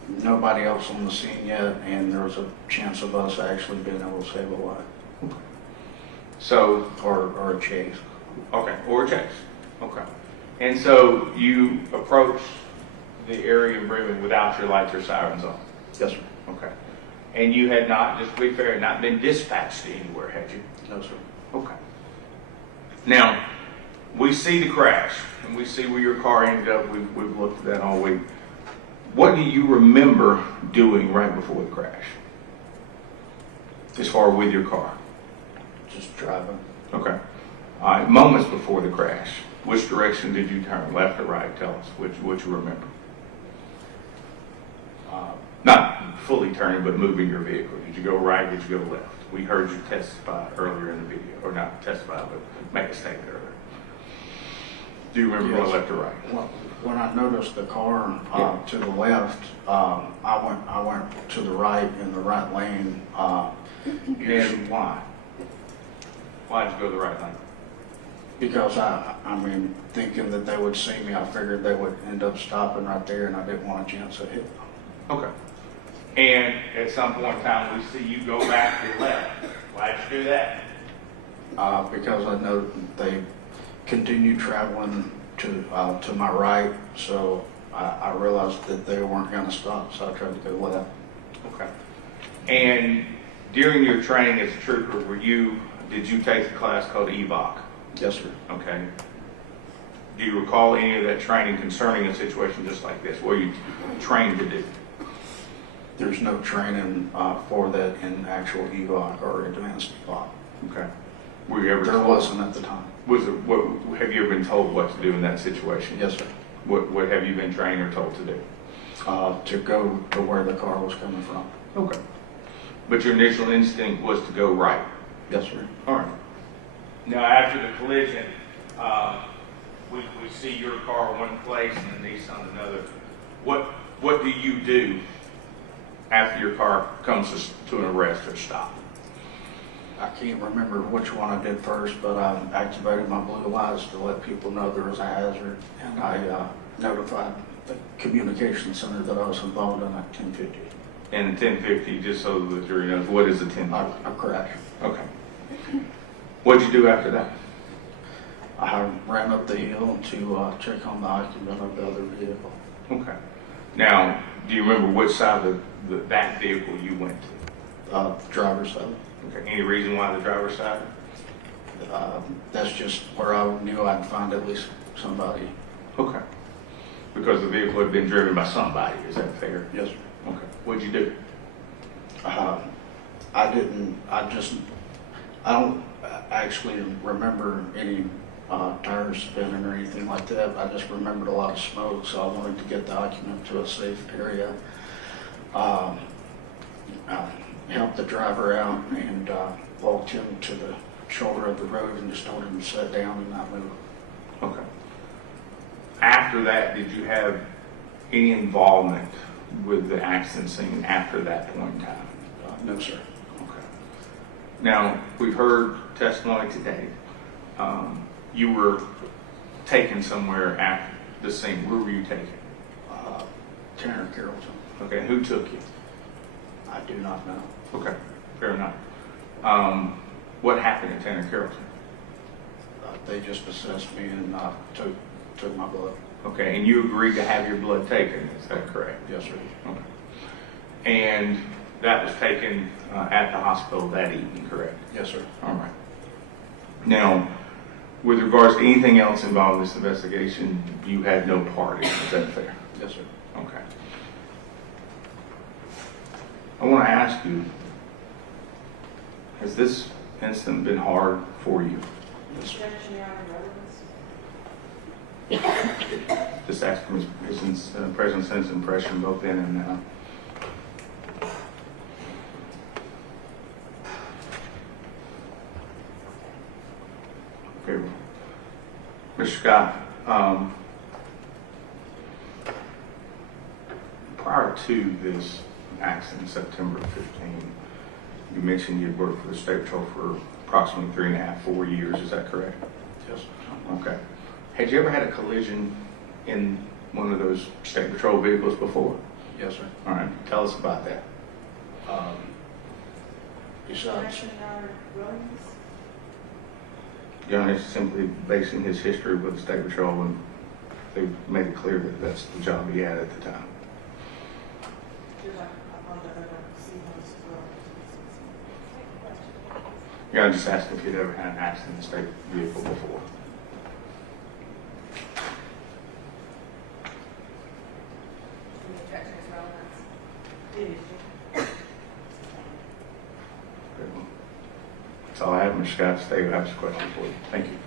nobody else on the scene yet, and there was a chance of us actually being able to save a life. Okay. So, or a chase. Okay, or a chase. Okay. And so you approached the area in Bremen without your lights or sirens on? Yes, sir. Okay. And you had not, just to be fair, not been dispatched anywhere, had you? No, sir. Okay. Now, we see the crash, and we see where your car ended up. We've looked at that all week. What do you remember doing right before the crash? As far with your car? Just driving. Okay. All right. Moments before the crash, which direction did you turn, left or right? Tell us what you remember. Not fully turning, but moving your vehicle. Did you go right? Did you go left? we heard you testify earlier in the video, or not testify, but make a statement earlier. Do you remember going left or right? Well, when I noticed the car to the left, I went to the right in the right lane. And why? Why'd you go the right lane? Because I mean, thinking that they would see me, I figured they would end up stopping right there, and I didn't want a chance to hit them. Okay. And at some point in time, we see you go back to the left. Why'd you do that? Because I know they continued traveling to my right, so I realized that they weren't going to stop, so I tried to go left. Okay. And during your training as a trooper, did you take a class called EVOC? Yes, sir. Okay. Do you recall any of that training concerning a situation just like this? What are you trained to do? There's no training for that in actual EVOC or advanced EVOC. Okay. Were you ever There told? wasn't at the time. Have you ever been told what to do in that situation? Yes, sir. What have you been trained or told to do? To go to where the car was coming from. Okay. But your initial instinct was to go right? Yes, sir. All right. Now, after the collision, we see your car one place and the Nissan another. What do you do after your car comes to an arrest or stop? I can't remember which one I did first, but I activated my blue lights to let people know there was a hazard, and I notified the communication center that I was involved in at 10:50. And 1050, just so the jury knows, what is a 1050? I crashed. Okay. What'd you do after that? I ran up the hill to check on the occupant of the other vehicle. Okay. Now, do you remember which side of that vehicle you went to? Driver's side. Okay. Any reason why the driver's side? That's just where I knew I'd find at least somebody. Okay. Because the vehicle had been driven by somebody, is that fair? Yes, sir. Okay. What'd you do? I don't actually remember any tires spinning or anything like that. I just remembered a lot of smoke, so I wanted to get the occupant to a safe area. Helped the driver out and walked him to the shoulder of the road and just told him to sit down and not move. Okay. After that, did you have any involvement with the accident scene after that point in time? No, sir. Okay. Now, we've heard testimony today. You were taken somewhere after the scene. Where were you taken? Tanner Carrollton. Okay. Who took you? I do not know. Okay. Fair enough. What happened at Tanner Carrollton? They just assessed me and took my blood. Okay. And you agreed to have your blood taken. Is that correct? Yes, sir. Okay. And that was taken at the hospital that evening, correct? Yes, sir. All right. Now, with regards to anything else involved in this investigation, you had no part in it. Is that fair? Yes, sir. Okay. I want to ask you, has this incident been hard for you? Just ask him his present sense impression both then and now. Okay. Mr. Scott, prior to this accident, September 15, you mentioned you'd worked for the State Patrol for approximately 3.5, 4 years. Is that correct? Yes. Okay. Had you ever had a collision in one of those State Patrol vehicles before? Yes, sir. All right. Tell us about that. Besides, John is simply basing his history with the State Patrol, and they made it clear that that's the job he had at the time. Yeah, I just asked if you'd ever had an accident in a state vehicle before. The objection is relevance. Good one. That's all I have, Mr. Scott. Stay, I have some questions for you. Thank you.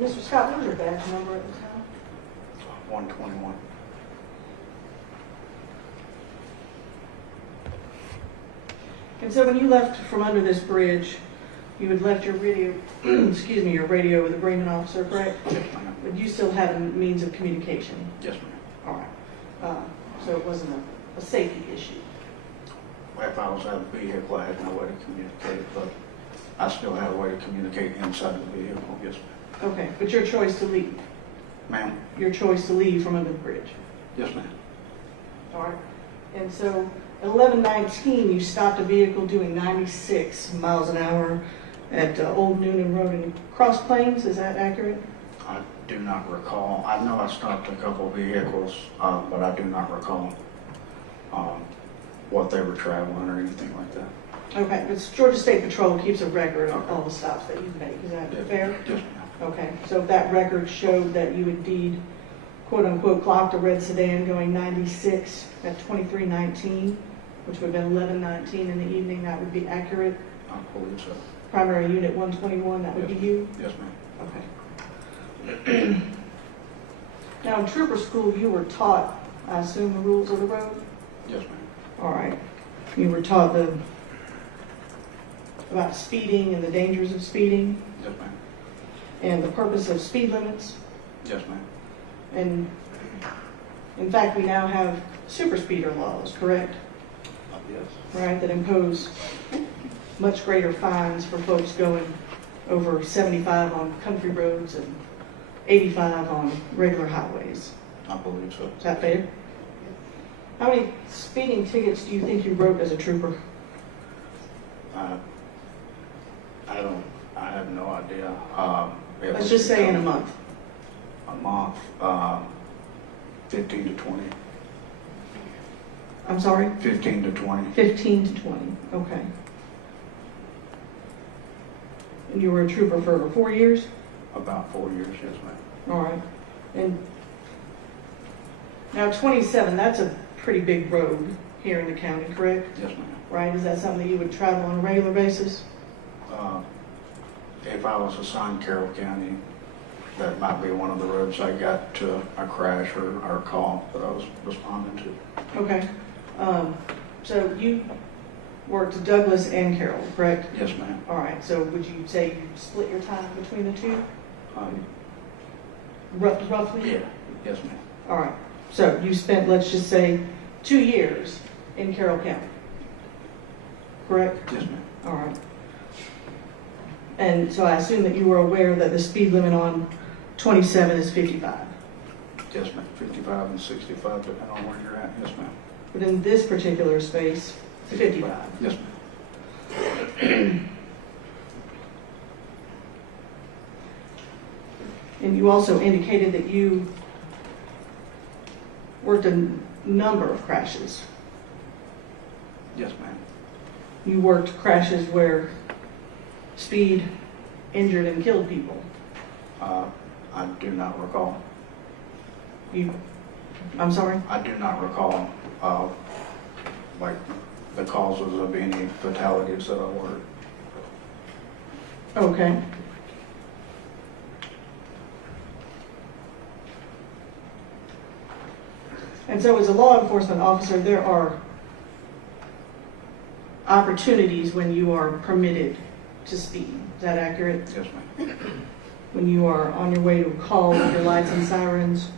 Mr. Scott, what was your badge number at the time? 121. And so when you left from under this bridge, you had left your radio, excuse me, your radio with the Bremen officer, correct? Yes, ma'am. But you still had a means of communication. Yes, ma'am. All right. So it wasn't a safety issue. If I was out of the vehicle, I had no way to communicate, but I still had a way to communicate inside the vehicle. Yes, ma'am. Okay, but your choice to leave, Ma'am? your choice to leave from under the bridge. Yes, ma'am. All right. And so at 11:19, you stopped a vehicle doing 96 miles an hour at Old Noonan Road in Cross Plains. Is that accurate? I do not recall. I know I stopped a couple vehicles, but I do not recall what they were traveling or anything like that. Okay, but Georgia State Patrol keeps a record of all the stops that you've made. Is that fair? Yes, ma'am. Okay, so if that record showed that you indeed, quote unquote, clocked a red sedan going 96 at 23:19, which would have been 11:19 in the evening, that would be accurate? I believe so. Primary Unit 121, that would be you? Yes, ma'am. Okay. Now, in trooper school, you were taught, I assume, the rules of the road? Yes, ma'am. All right. You were taught about speeding and the dangers of speeding Yes, ma'am. and the purpose of speed limits. Yes, ma'am. And in fact, we now have super speeder laws, correct? Yes. Right, that impose much greater fines for folks going over 75 on country roads and 85 on regular highways. I believe so. Is that fair? How many speeding tickets do you think you wrote as a trooper? I have no idea. Let's just say in a month. A month, 15 to 20. I'm sorry? 15 to 20. 15 to 20, okay. And you were a trooper for 4 years? About 4 years, yes, ma'am. All right. And now 27, that's a pretty big road here in the county, correct? Yes, ma'am. Right, is that something that you would travel on a regular basis? If I was assigned Carroll County, that might be one of the roads I got to a crash or a call that I was responding to. Okay. So you worked Douglas and Carroll, correct? Yes, ma'am. All right, so would you say you split your time between the two? Um, Roughly? yeah, yes, ma'am. All right, so you spent, let's just say, 2 years in Carroll County, correct? Yes, ma'am. All right. And so I assume that you were aware that the speed limit on 27 is 55. Yes, ma'am. 55 and 65, depending on where you're at. Yes, ma'am. But in this particular space, 55. Yes, ma'am. And you also indicated that you worked a number of crashes. Yes, ma'am. You worked crashes where speed injured and killed people. I do not recall. I'm sorry? I do not recall, like, the causes of any fatalities that I worked. Okay. And so as a law enforcement officer, there are opportunities when you are permitted to speed. Is that accurate? Yes, ma'am. When you are on your way to a call with your lights and sirens,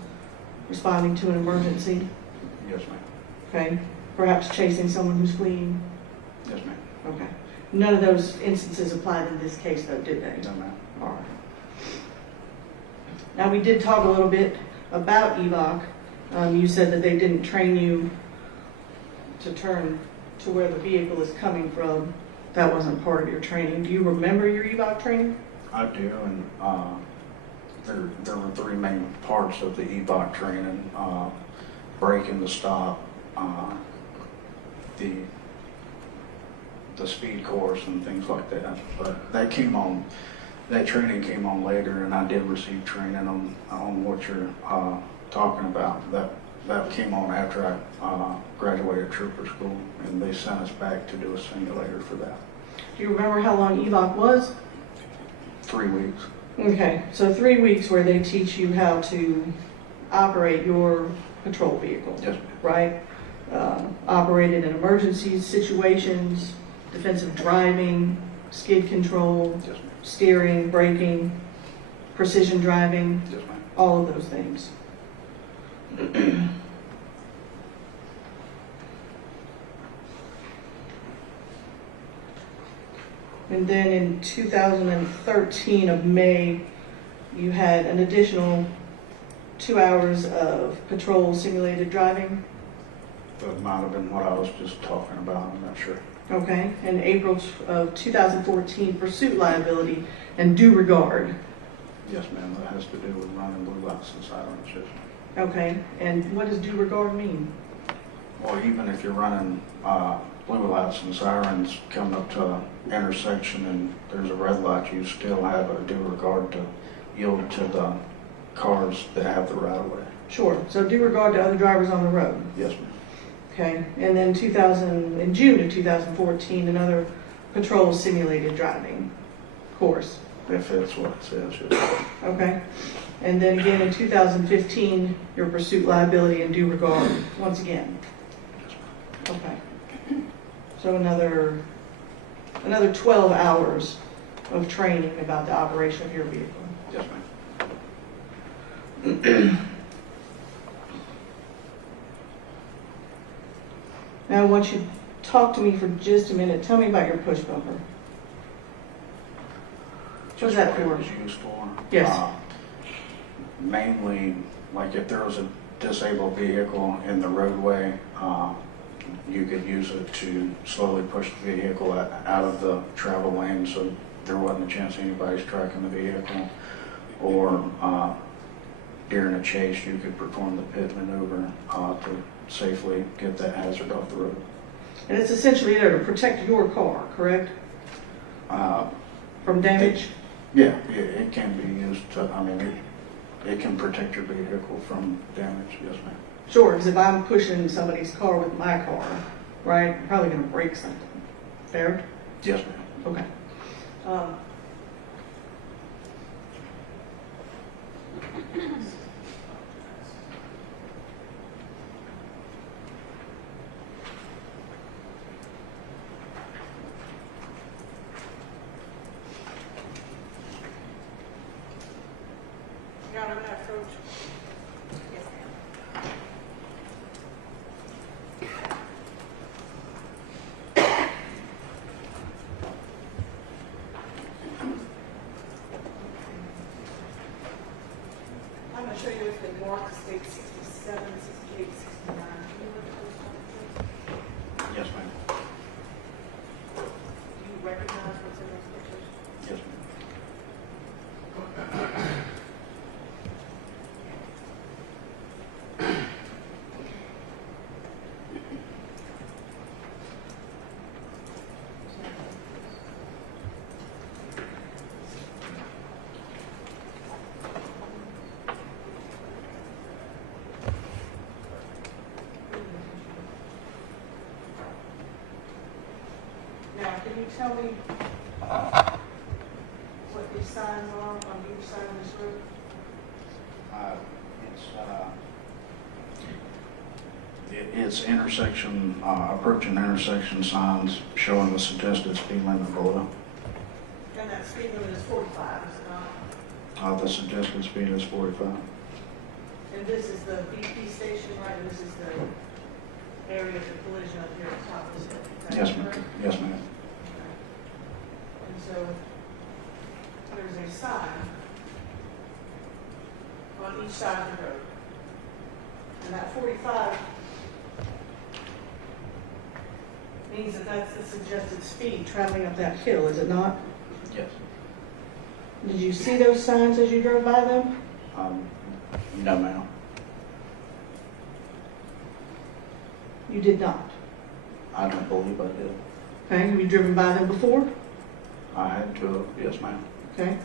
responding to an emergency, Yes, ma'am. okay? Perhaps chasing someone who's fleeing. Yes, ma'am. Okay. None of those instances applied in this case, though, did they? No, ma'am. All right. Now, we did talk a little bit about EVOC. You said that they didn't train you to turn to where the vehicle is coming from. That wasn't part of your training. Do you remember your EVOC training? I do, and there were three main parts of the EVOC training: braking to stop, the speed course, and things like that. But that training came on later, and I did receive training on what you're talking about. That came on after I graduated trooper school, and they sent us back to do a simulator for that. Do you remember how long EVOC was? 3 weeks. Okay, so 3 weeks where they teach you how to operate your patrol vehicle, Yes, ma'am. right? Operate it in emergency situations, defensive driving, skid control, Yes, ma'am. steering, braking, precision driving, Yes, ma'am. all of those things. And then in 2013 of May, you had an additional 2 hours of patrol simulated driving. That might have been what I was just talking about, I'm not sure. Okay, and April of 2014, pursuit liability and due regard. Yes, ma'am, that has to do with running blue lights and sirens, yes, ma'am. Okay, and what does due regard mean? Or even if you're running blue lights and sirens coming up to an intersection and there's a red light, you still have a due regard to yield to the cars that have the right of way. Sure, so due regard to other drivers on the road. Yes, ma'am. Okay, and then in June of 2014, another patrol simulated driving course. If it's what it says, yes. Okay, and then again in 2015, your pursuit liability and due regard, once again. Okay, so another 12 hours of training about the operation of your vehicle. Yes, ma'am. Now I want you to talk to me for just a minute. Tell me about your push bumper. What's that What it for? was used for? Yes. Mainly, like if there was a disabled vehicle in the roadway, you could use it to slowly push the vehicle out of the travel lane so there wasn't a chance anybody's tracking the vehicle. Or during a chase, you could perform the pit maneuver to safely get that hazard off the road. And it's essentially there to protect your car, correct? From damage? Yeah, it can be used to, I mean, it can protect your vehicle from damage, yes, ma'am. Sure, because if I'm pushing somebody's car with my car, right, I'm probably going to break something. Fair? Yes, ma'am. Okay. Got it, Coach. Yes, ma'am. I'm going to show you it's been marked state 67, 68, 69. Yes, ma'am. Do you recognize what's in those pictures? Yes, ma'am. Now, can you tell me what these signs are on each side of this road? It's intersection, approach and intersection signs showing the suggested speed limit below. And that speed limit is 45, is it not? The suggested speed is 45. And this is the BP station, right? And this is the area of the collision up here at the top of this hill. Is that Yes, correct? ma'am. Yes, ma'am. And so there's a sign on each side of the road. And that 45 means that that's the suggested speed traveling up that hill, is it not? Yes. Did you see those signs as you drove by them? No, ma'am. You did not. I don't believe I did. Okay, have you driven by them before? I had to, yes, ma'am. Okay.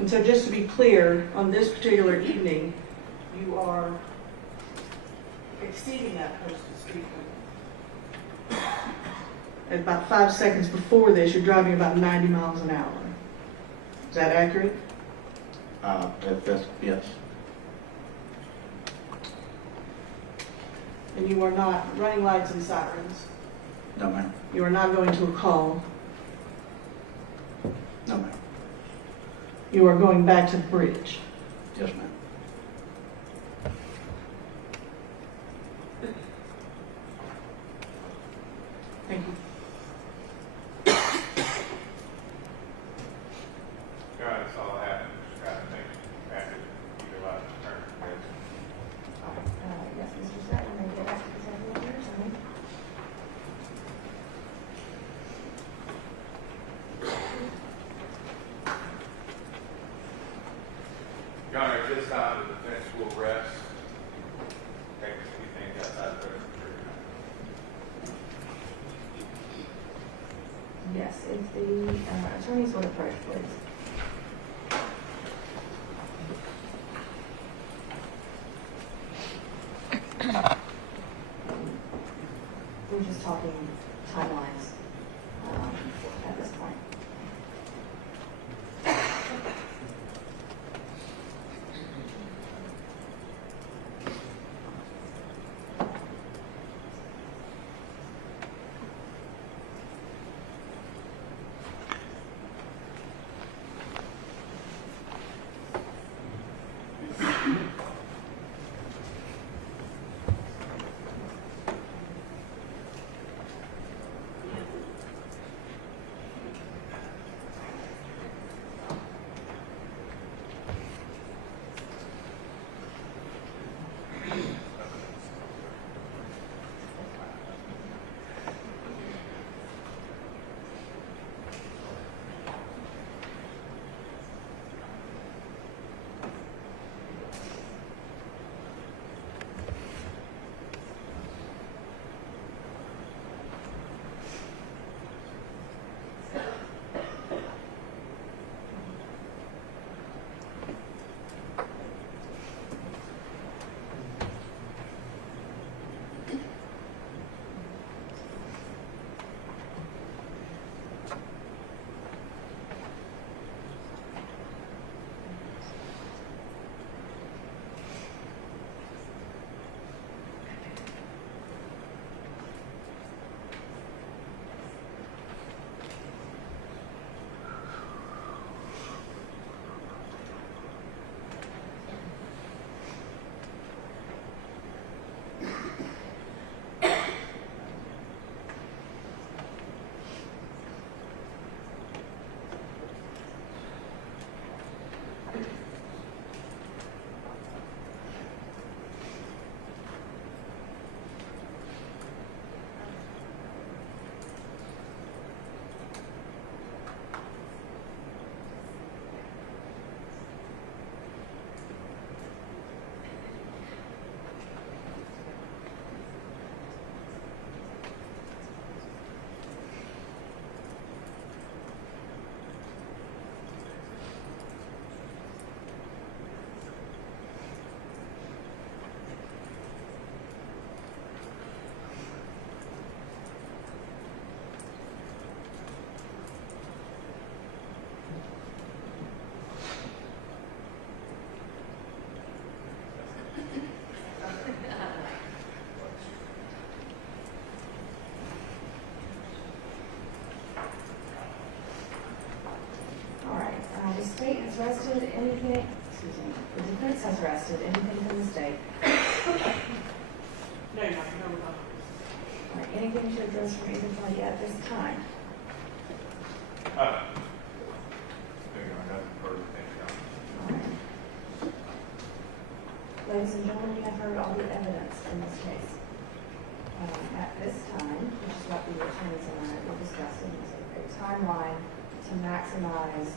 And so just to be clear, on this particular evening, you are exceeding that posted speed limit. At about 5 seconds before this, you're driving about 90 miles an hour. that accurate? Yes. And you are not running lights and sirens? No, ma'am. You are not going to a call? No, ma'am. You are going back to the bridge? Yes, ma'am. Thank you. That's all I have. Just think after you go out and turn. Yes, Mr. Scott, you may get back to the table of yours, honey. Your Honor, at this time, the defense will rest. Take a few things outside the prison. Yes, if the attorneys would approach, please. We're just talking timelines at this point. state has rested anything, excuse me, the defense has rested anything from the state. No, you're not. No, we're not. All right, anything to address from either party at this time? Ladies and gentlemen, you have heard all the evidence in this case. At this time, which is what the attorneys and I were discussing, is a timeline to maximize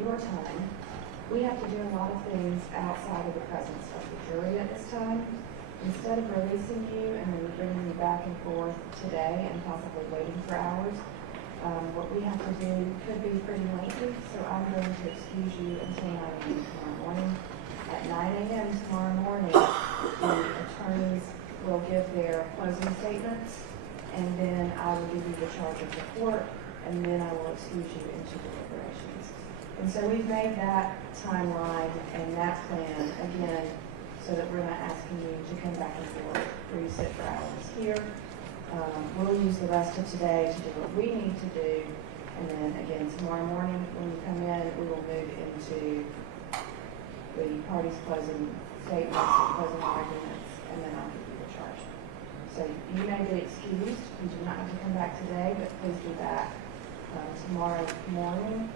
your time. We have to do a lot of things outside of the presence of the jury at this time. Instead of releasing you and then bringing you back and forth today and possibly waiting for hours, what we have to do could be pretty lengthy, so I'm going to excuse you until 9 a.m. tomorrow morning. At 9 a.m. tomorrow morning, the attorneys will give their closing statements, and then I will give you the charge of the court, and then I will excuse you into deliberations. And so we've made that timeline and that plan, again, so that we're not asking you to come back and forth where you sit for hours here. We'll use the rest of today to do what we need to do. And then again, tomorrow morning when you come in, we will move into the parties' closing statements and closing arguments, and then I'll give you the charge. So you may be excused. You do not have to come back today, but please be back tomorrow morning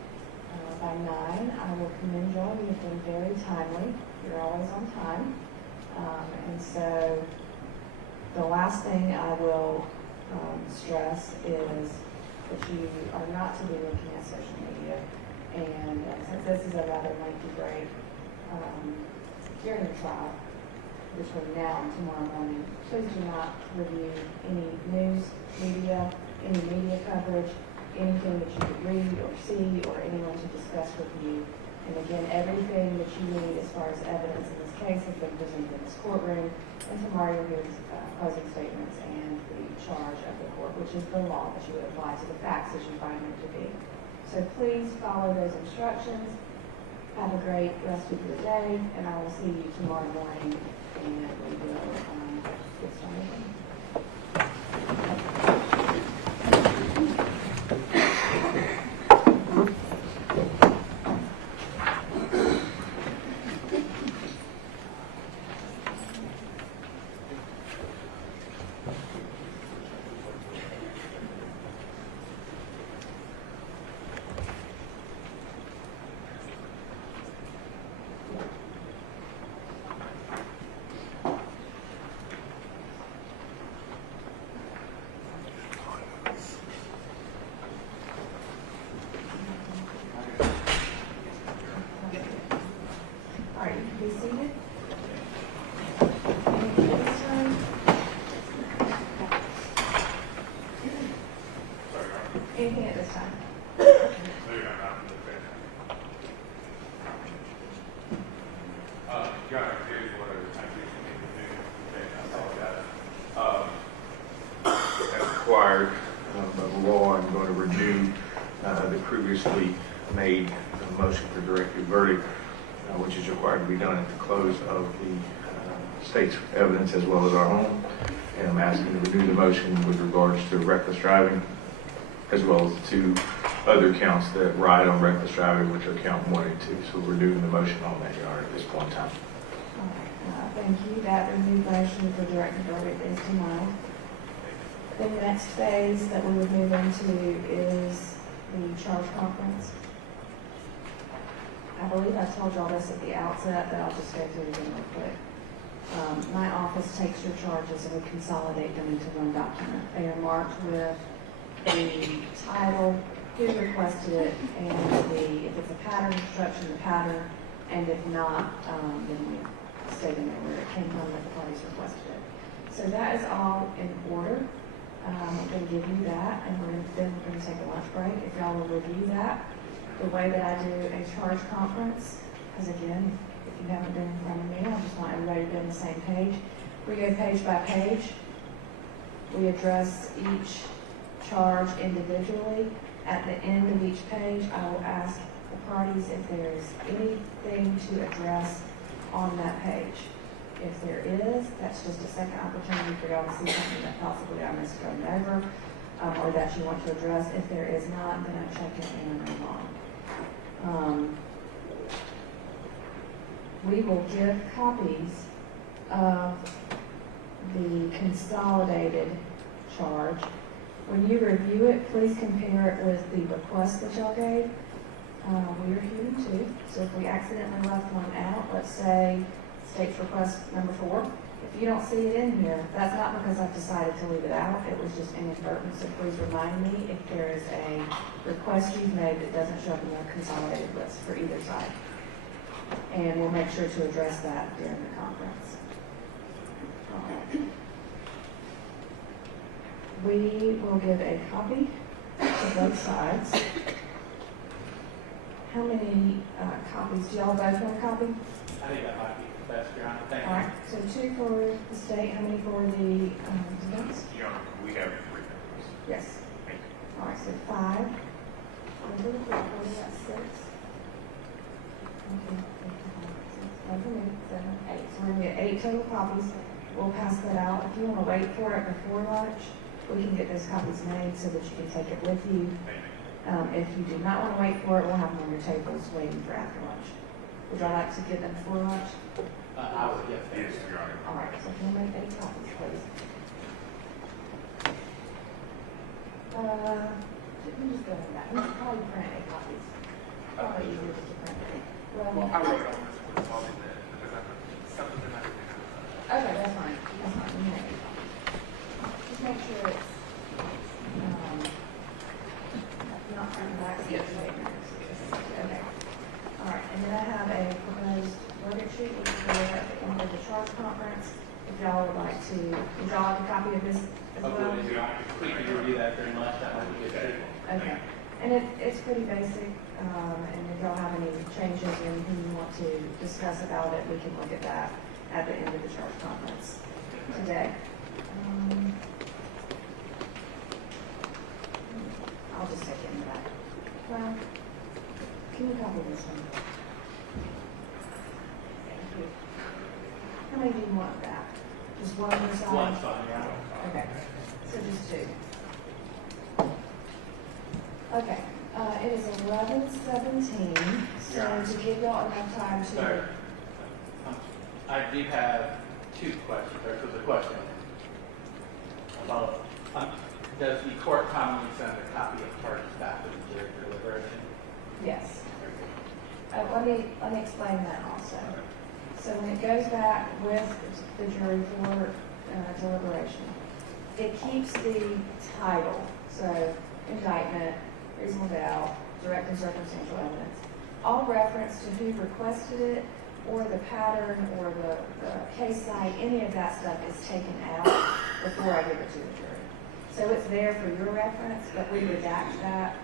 by 9. I will commend y'all. You have been very timely. You're always on time. And so the last thing I will stress is that you are not to be looking at social media. And since this is a rather lengthy break during the trial, between now and tomorrow morning, please do not review any news media, any media coverage, anything that you could read or see or anyone to discuss with you. And again, everything that you need as far as evidence in this case has been presented in this courtroom. And tomorrow you'll hear closing statements and the charge of the court, which is the law that you would apply to the facts as you find them to be. So please follow those instructions. Have a great rest of your day, and I will see you tomorrow morning, and we will get started. All right, you can be seated. Anything at this time? Anything at this time? Here's what I think you need to do. Okay, I apologize. As required by the law, I'm going to renew the previously made motion for directed verdict, which is required to be done at the close of the state's evidence as well as our own. And I'm asking to renew the motion with regards to reckless driving, as well as the 2 other counts that ride on reckless driving, which are count 1 and 2. So we're doing the motion on that, Your Honor, at this point in time. All right, thank you. That renewed motion for directed verdict is denied. The next phase that we would move into is the charge conference. I believe I told y'all this at the outset, but I'll just go through it again real quick. My office takes your charges and we consolidate them into one document. They are marked with the title, who requested it, and if it's a pattern instruction, the pattern, and if not, then we state in there where it came from that the parties requested it. So that is all in order. I'm going to give you that, and then we're going to take a lunch break. If y'all will review that, the way that I do a charge conference, because again, if you haven't been in front of me, I just want everybody to be on the same page. We go page by page. We address each charge individually. At the end of each page, I will ask the parties if there's anything to address on that page. If there is, that's just a second opportunity for y'all to see something that possibly I missed going over, or that you want to address. If there is not, then I check it and move on. We will give copies of the consolidated charge. When you review it, please compare it with the request that y'all gave. We are human too, so if we accidentally left one out, let's say state's request number 4, if you don't see it in here, that's not because I've decided to leave it out. It was just inadvertent, so please remind me if there is a request you've made that doesn't show up in your consolidated list for either side. And we'll make sure to address that during the conference. We will give a copy to both sides. How many copies? Do y'all both want a copy? I think that might be the best, Your Honor. Thank you. All right, so 2 for the state, how many for the defense? Your Honor, we have 3 members. Yes. All right, so 5. That's 6. 8. So we're gonna get 8 total copies. We'll pass that out. If you wanna wait for it before lunch, we can get those copies made so that you can take it with you. If you do not wanna wait for it, we'll have them on your tables waiting for after lunch. Would y'all like to get them before lunch? I would, yes. Yes, Your Honor. All right, so if you make 8 copies, please. Let me just go with that. We should probably print 8 copies. Probably easier just to print it. Well, I wrote on this one, all in there, because I put something in my. okay, that's fine. That's fine. We make 8 copies. Just make sure it's, not printed back. Yes. Okay. All right, and then I have a proposed verdict sheet, which is there at the end of the charge conference. If y'all would like to, would y'all like a copy of this as well? We can review that during lunch, that might be good. Okay, and it's pretty basic, and if y'all have any changes or anything you want to discuss about it, we can look at that at the end of the charge conference today. I'll just take it in the back. Well, can you copy this one? Thank you. How many do you want back? Just one per side? One's fine, yeah. Okay, so just 2. Okay, it is 11:17, so to give y'all enough time to. Sorry. I do have 2 questions, or there's a question. About, does the court commonly send a copy of charges back to the jury for deliberation? Yes. Let me explain that also. So when it goes back with the jury for deliberation, it keeps the title, so indictment, reasonable doubt, direct and circumstantial evidence. All reference to who requested it, or the pattern, or the case site, any of that stuff is taken out before I give it to the jury. So it's there for your reference, but we redact that,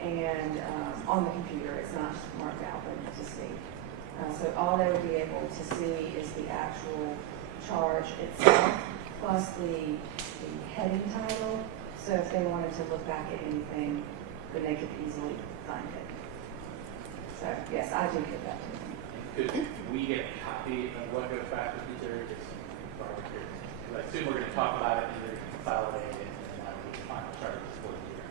and on the computer, it's not just marked out for them to see. So all they would be able to see is the actual charge itself, plus the heading title. So if they wanted to look back at anything, then they could easily find it. So yes, I do give that to them. Could we get a copy of what goes back to the jury, just for our records? Because I assume we're going to talk about it, and they're going to consolidate it, and then that will be the final charges for the jury.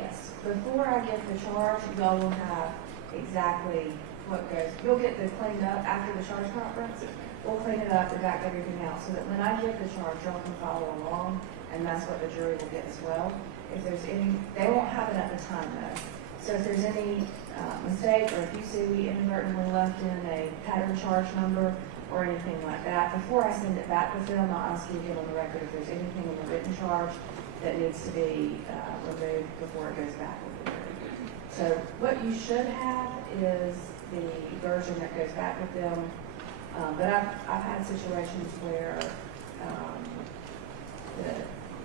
Yes, before I get the charge, y'all will have exactly what goes. You'll get the cleaned up after the charge conference. We'll clean it up, redact everything out, so that when I give the charge, y'all can follow along, and that's what the jury will get as well. If there's any, they won't have it at the time though. So if there's any mistake, or if you see we inadvertently left in a pattern charge number or anything like that, before I send it back with them, I'll ask you to get on the record if there's anything in the written charge that needs to be removed before it goes back with the jury. So what you should have is the version that goes back with them. But I've had situations where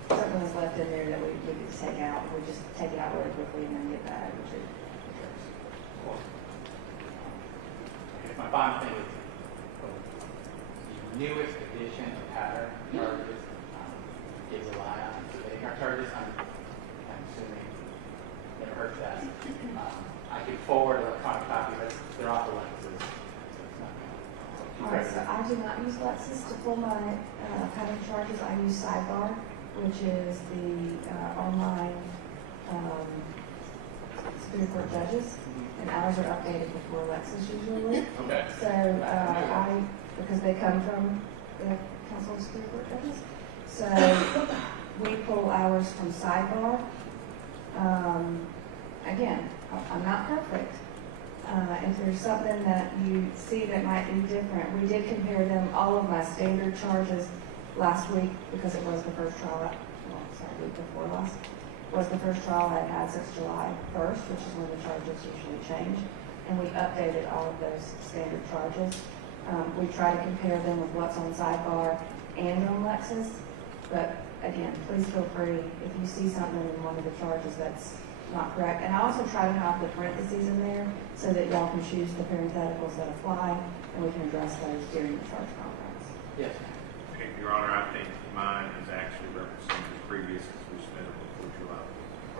something was left in there that we could just take out. We just take it out really quickly and then get that over to the judge. My final thing is the newest edition of pattern charges they rely on surveying our charges. I'm assuming it hurts that. I could forward electronic copy, but they're off the Lexus. All right, so I do not use Lexis to pull my pattern charges. I use Sidebar, which is the online Superior Court judges, and ours are updated before Lexis usually. Okay. So because they come from the Council of Superior Court judges, so we pull ours from Sidebar. Again, I'm not perfect. If there's something that you see that might be different, we did compare them, all of my standard charges last week, because it was the first trial, week before last, was the first trial I had since July 1st, which is when the charges usually change. And we updated all of those standard charges. We try to compare them with what's on Sidebar and on Lexis. But again, please feel free if you see something in one of the charges that's not correct. And I also try to have the parentheses in there so that y'all can choose the parentheticals that apply, and we can address those during the charge conference. Yes. Your Honor, I think mine is actually representing the previous, as we submitted before July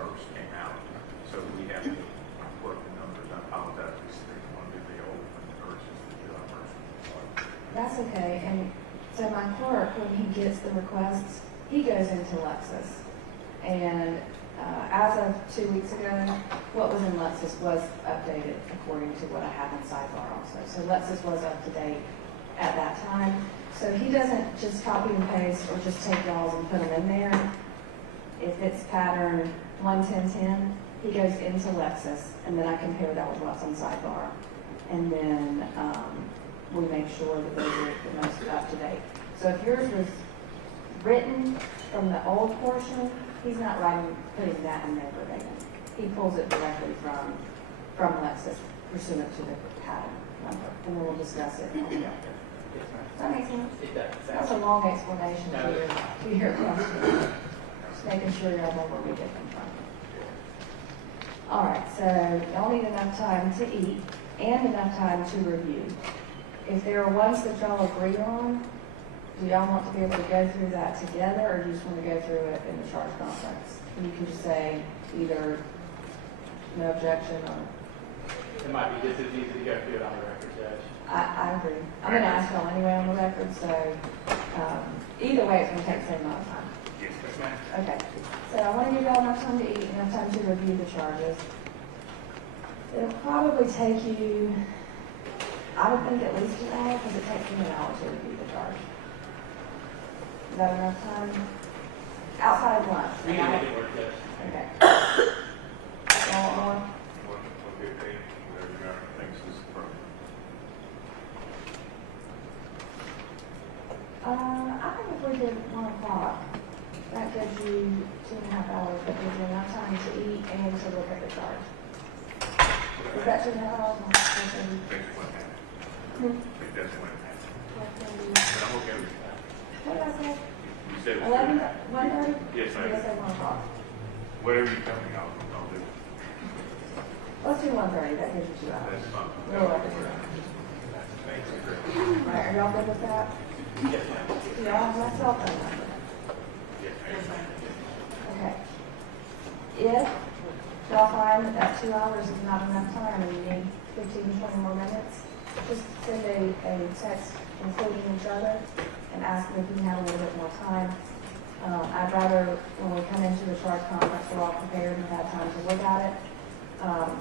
1st came out. So we have to work the numbers. I apologize, we want to do the old one. That's okay, and so my clerk, when he gets the requests, he goes into Lexus. And as of 2 weeks ago, what was in Lexus was updated according to what I have in Sidebar also. So Lexus was up to date at that time. So he doesn't just copy and paste or just take y'all's and put them in there. If it's pattern 11010, he goes into Lexus, and then I compare that with what's on Sidebar. And then we make sure that those are the most up to date. So if yours was written from the old portion, he's not putting that in there verbatim. He pulls it directly from Lexus pursuant to the pattern number, and then we'll discuss it on the record. Does that make sense? It does. That's a long explanation to your question. Just making sure y'all know where we get them from. All right, so y'all need enough time to eat and enough time to review. If there are ones that y'all agree on, do y'all want to be able to go through that together, or do you just want to go through it in the charge conference? And you can just say either no objection or... It might be just as easy to go through it on the record, Judge. I agree. I'm going to ask y'all anyway on the record, so either way, it's going to take the same amount of time. Yes, ma'am. Okay. So I want to give y'all enough time to eat, enough time to review the charges. It'll probably take you, I would think at least an hour, because it takes me an hour to review the charge. Is that enough time? Outside of lunch. We can make it work, Judge. Okay. Y'all want more? I think if we did 1 o'clock, that gives you 2.5 hours, that gives you enough time to eat and to look at the charge. Is that 2.5 hours? What did I say? You said 11, 1:30? Yes, ma'am. Yes, at 1 o'clock. Whatever you tell me, I'll do. Let's do 1:30, that gives you 2 hours. That's fine. A little over 2 hours. All right, are y'all good with that? Yes, ma'am. Do y'all have my cell phone number? Yes, ma'am. Okay. If y'all find that 2 hours is not enough time and you need 15 to 20 more minutes, just send a text including each other and ask me if you can have a little bit more time. I'd rather, when we come into the charge conference, we're all prepared and have time to look at it.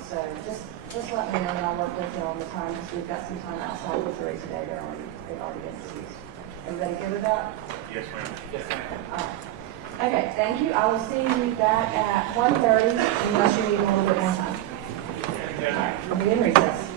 So just let me know and I'll work with you on the time, because we've got some time outside the 3 today. They've already been excused. Everybody good with that? Yes, ma'am. Yes, ma'am. All right. Okay, thank you. I will see you back at 1:30 unless you need a little bit more time. All right, we'll be in recess.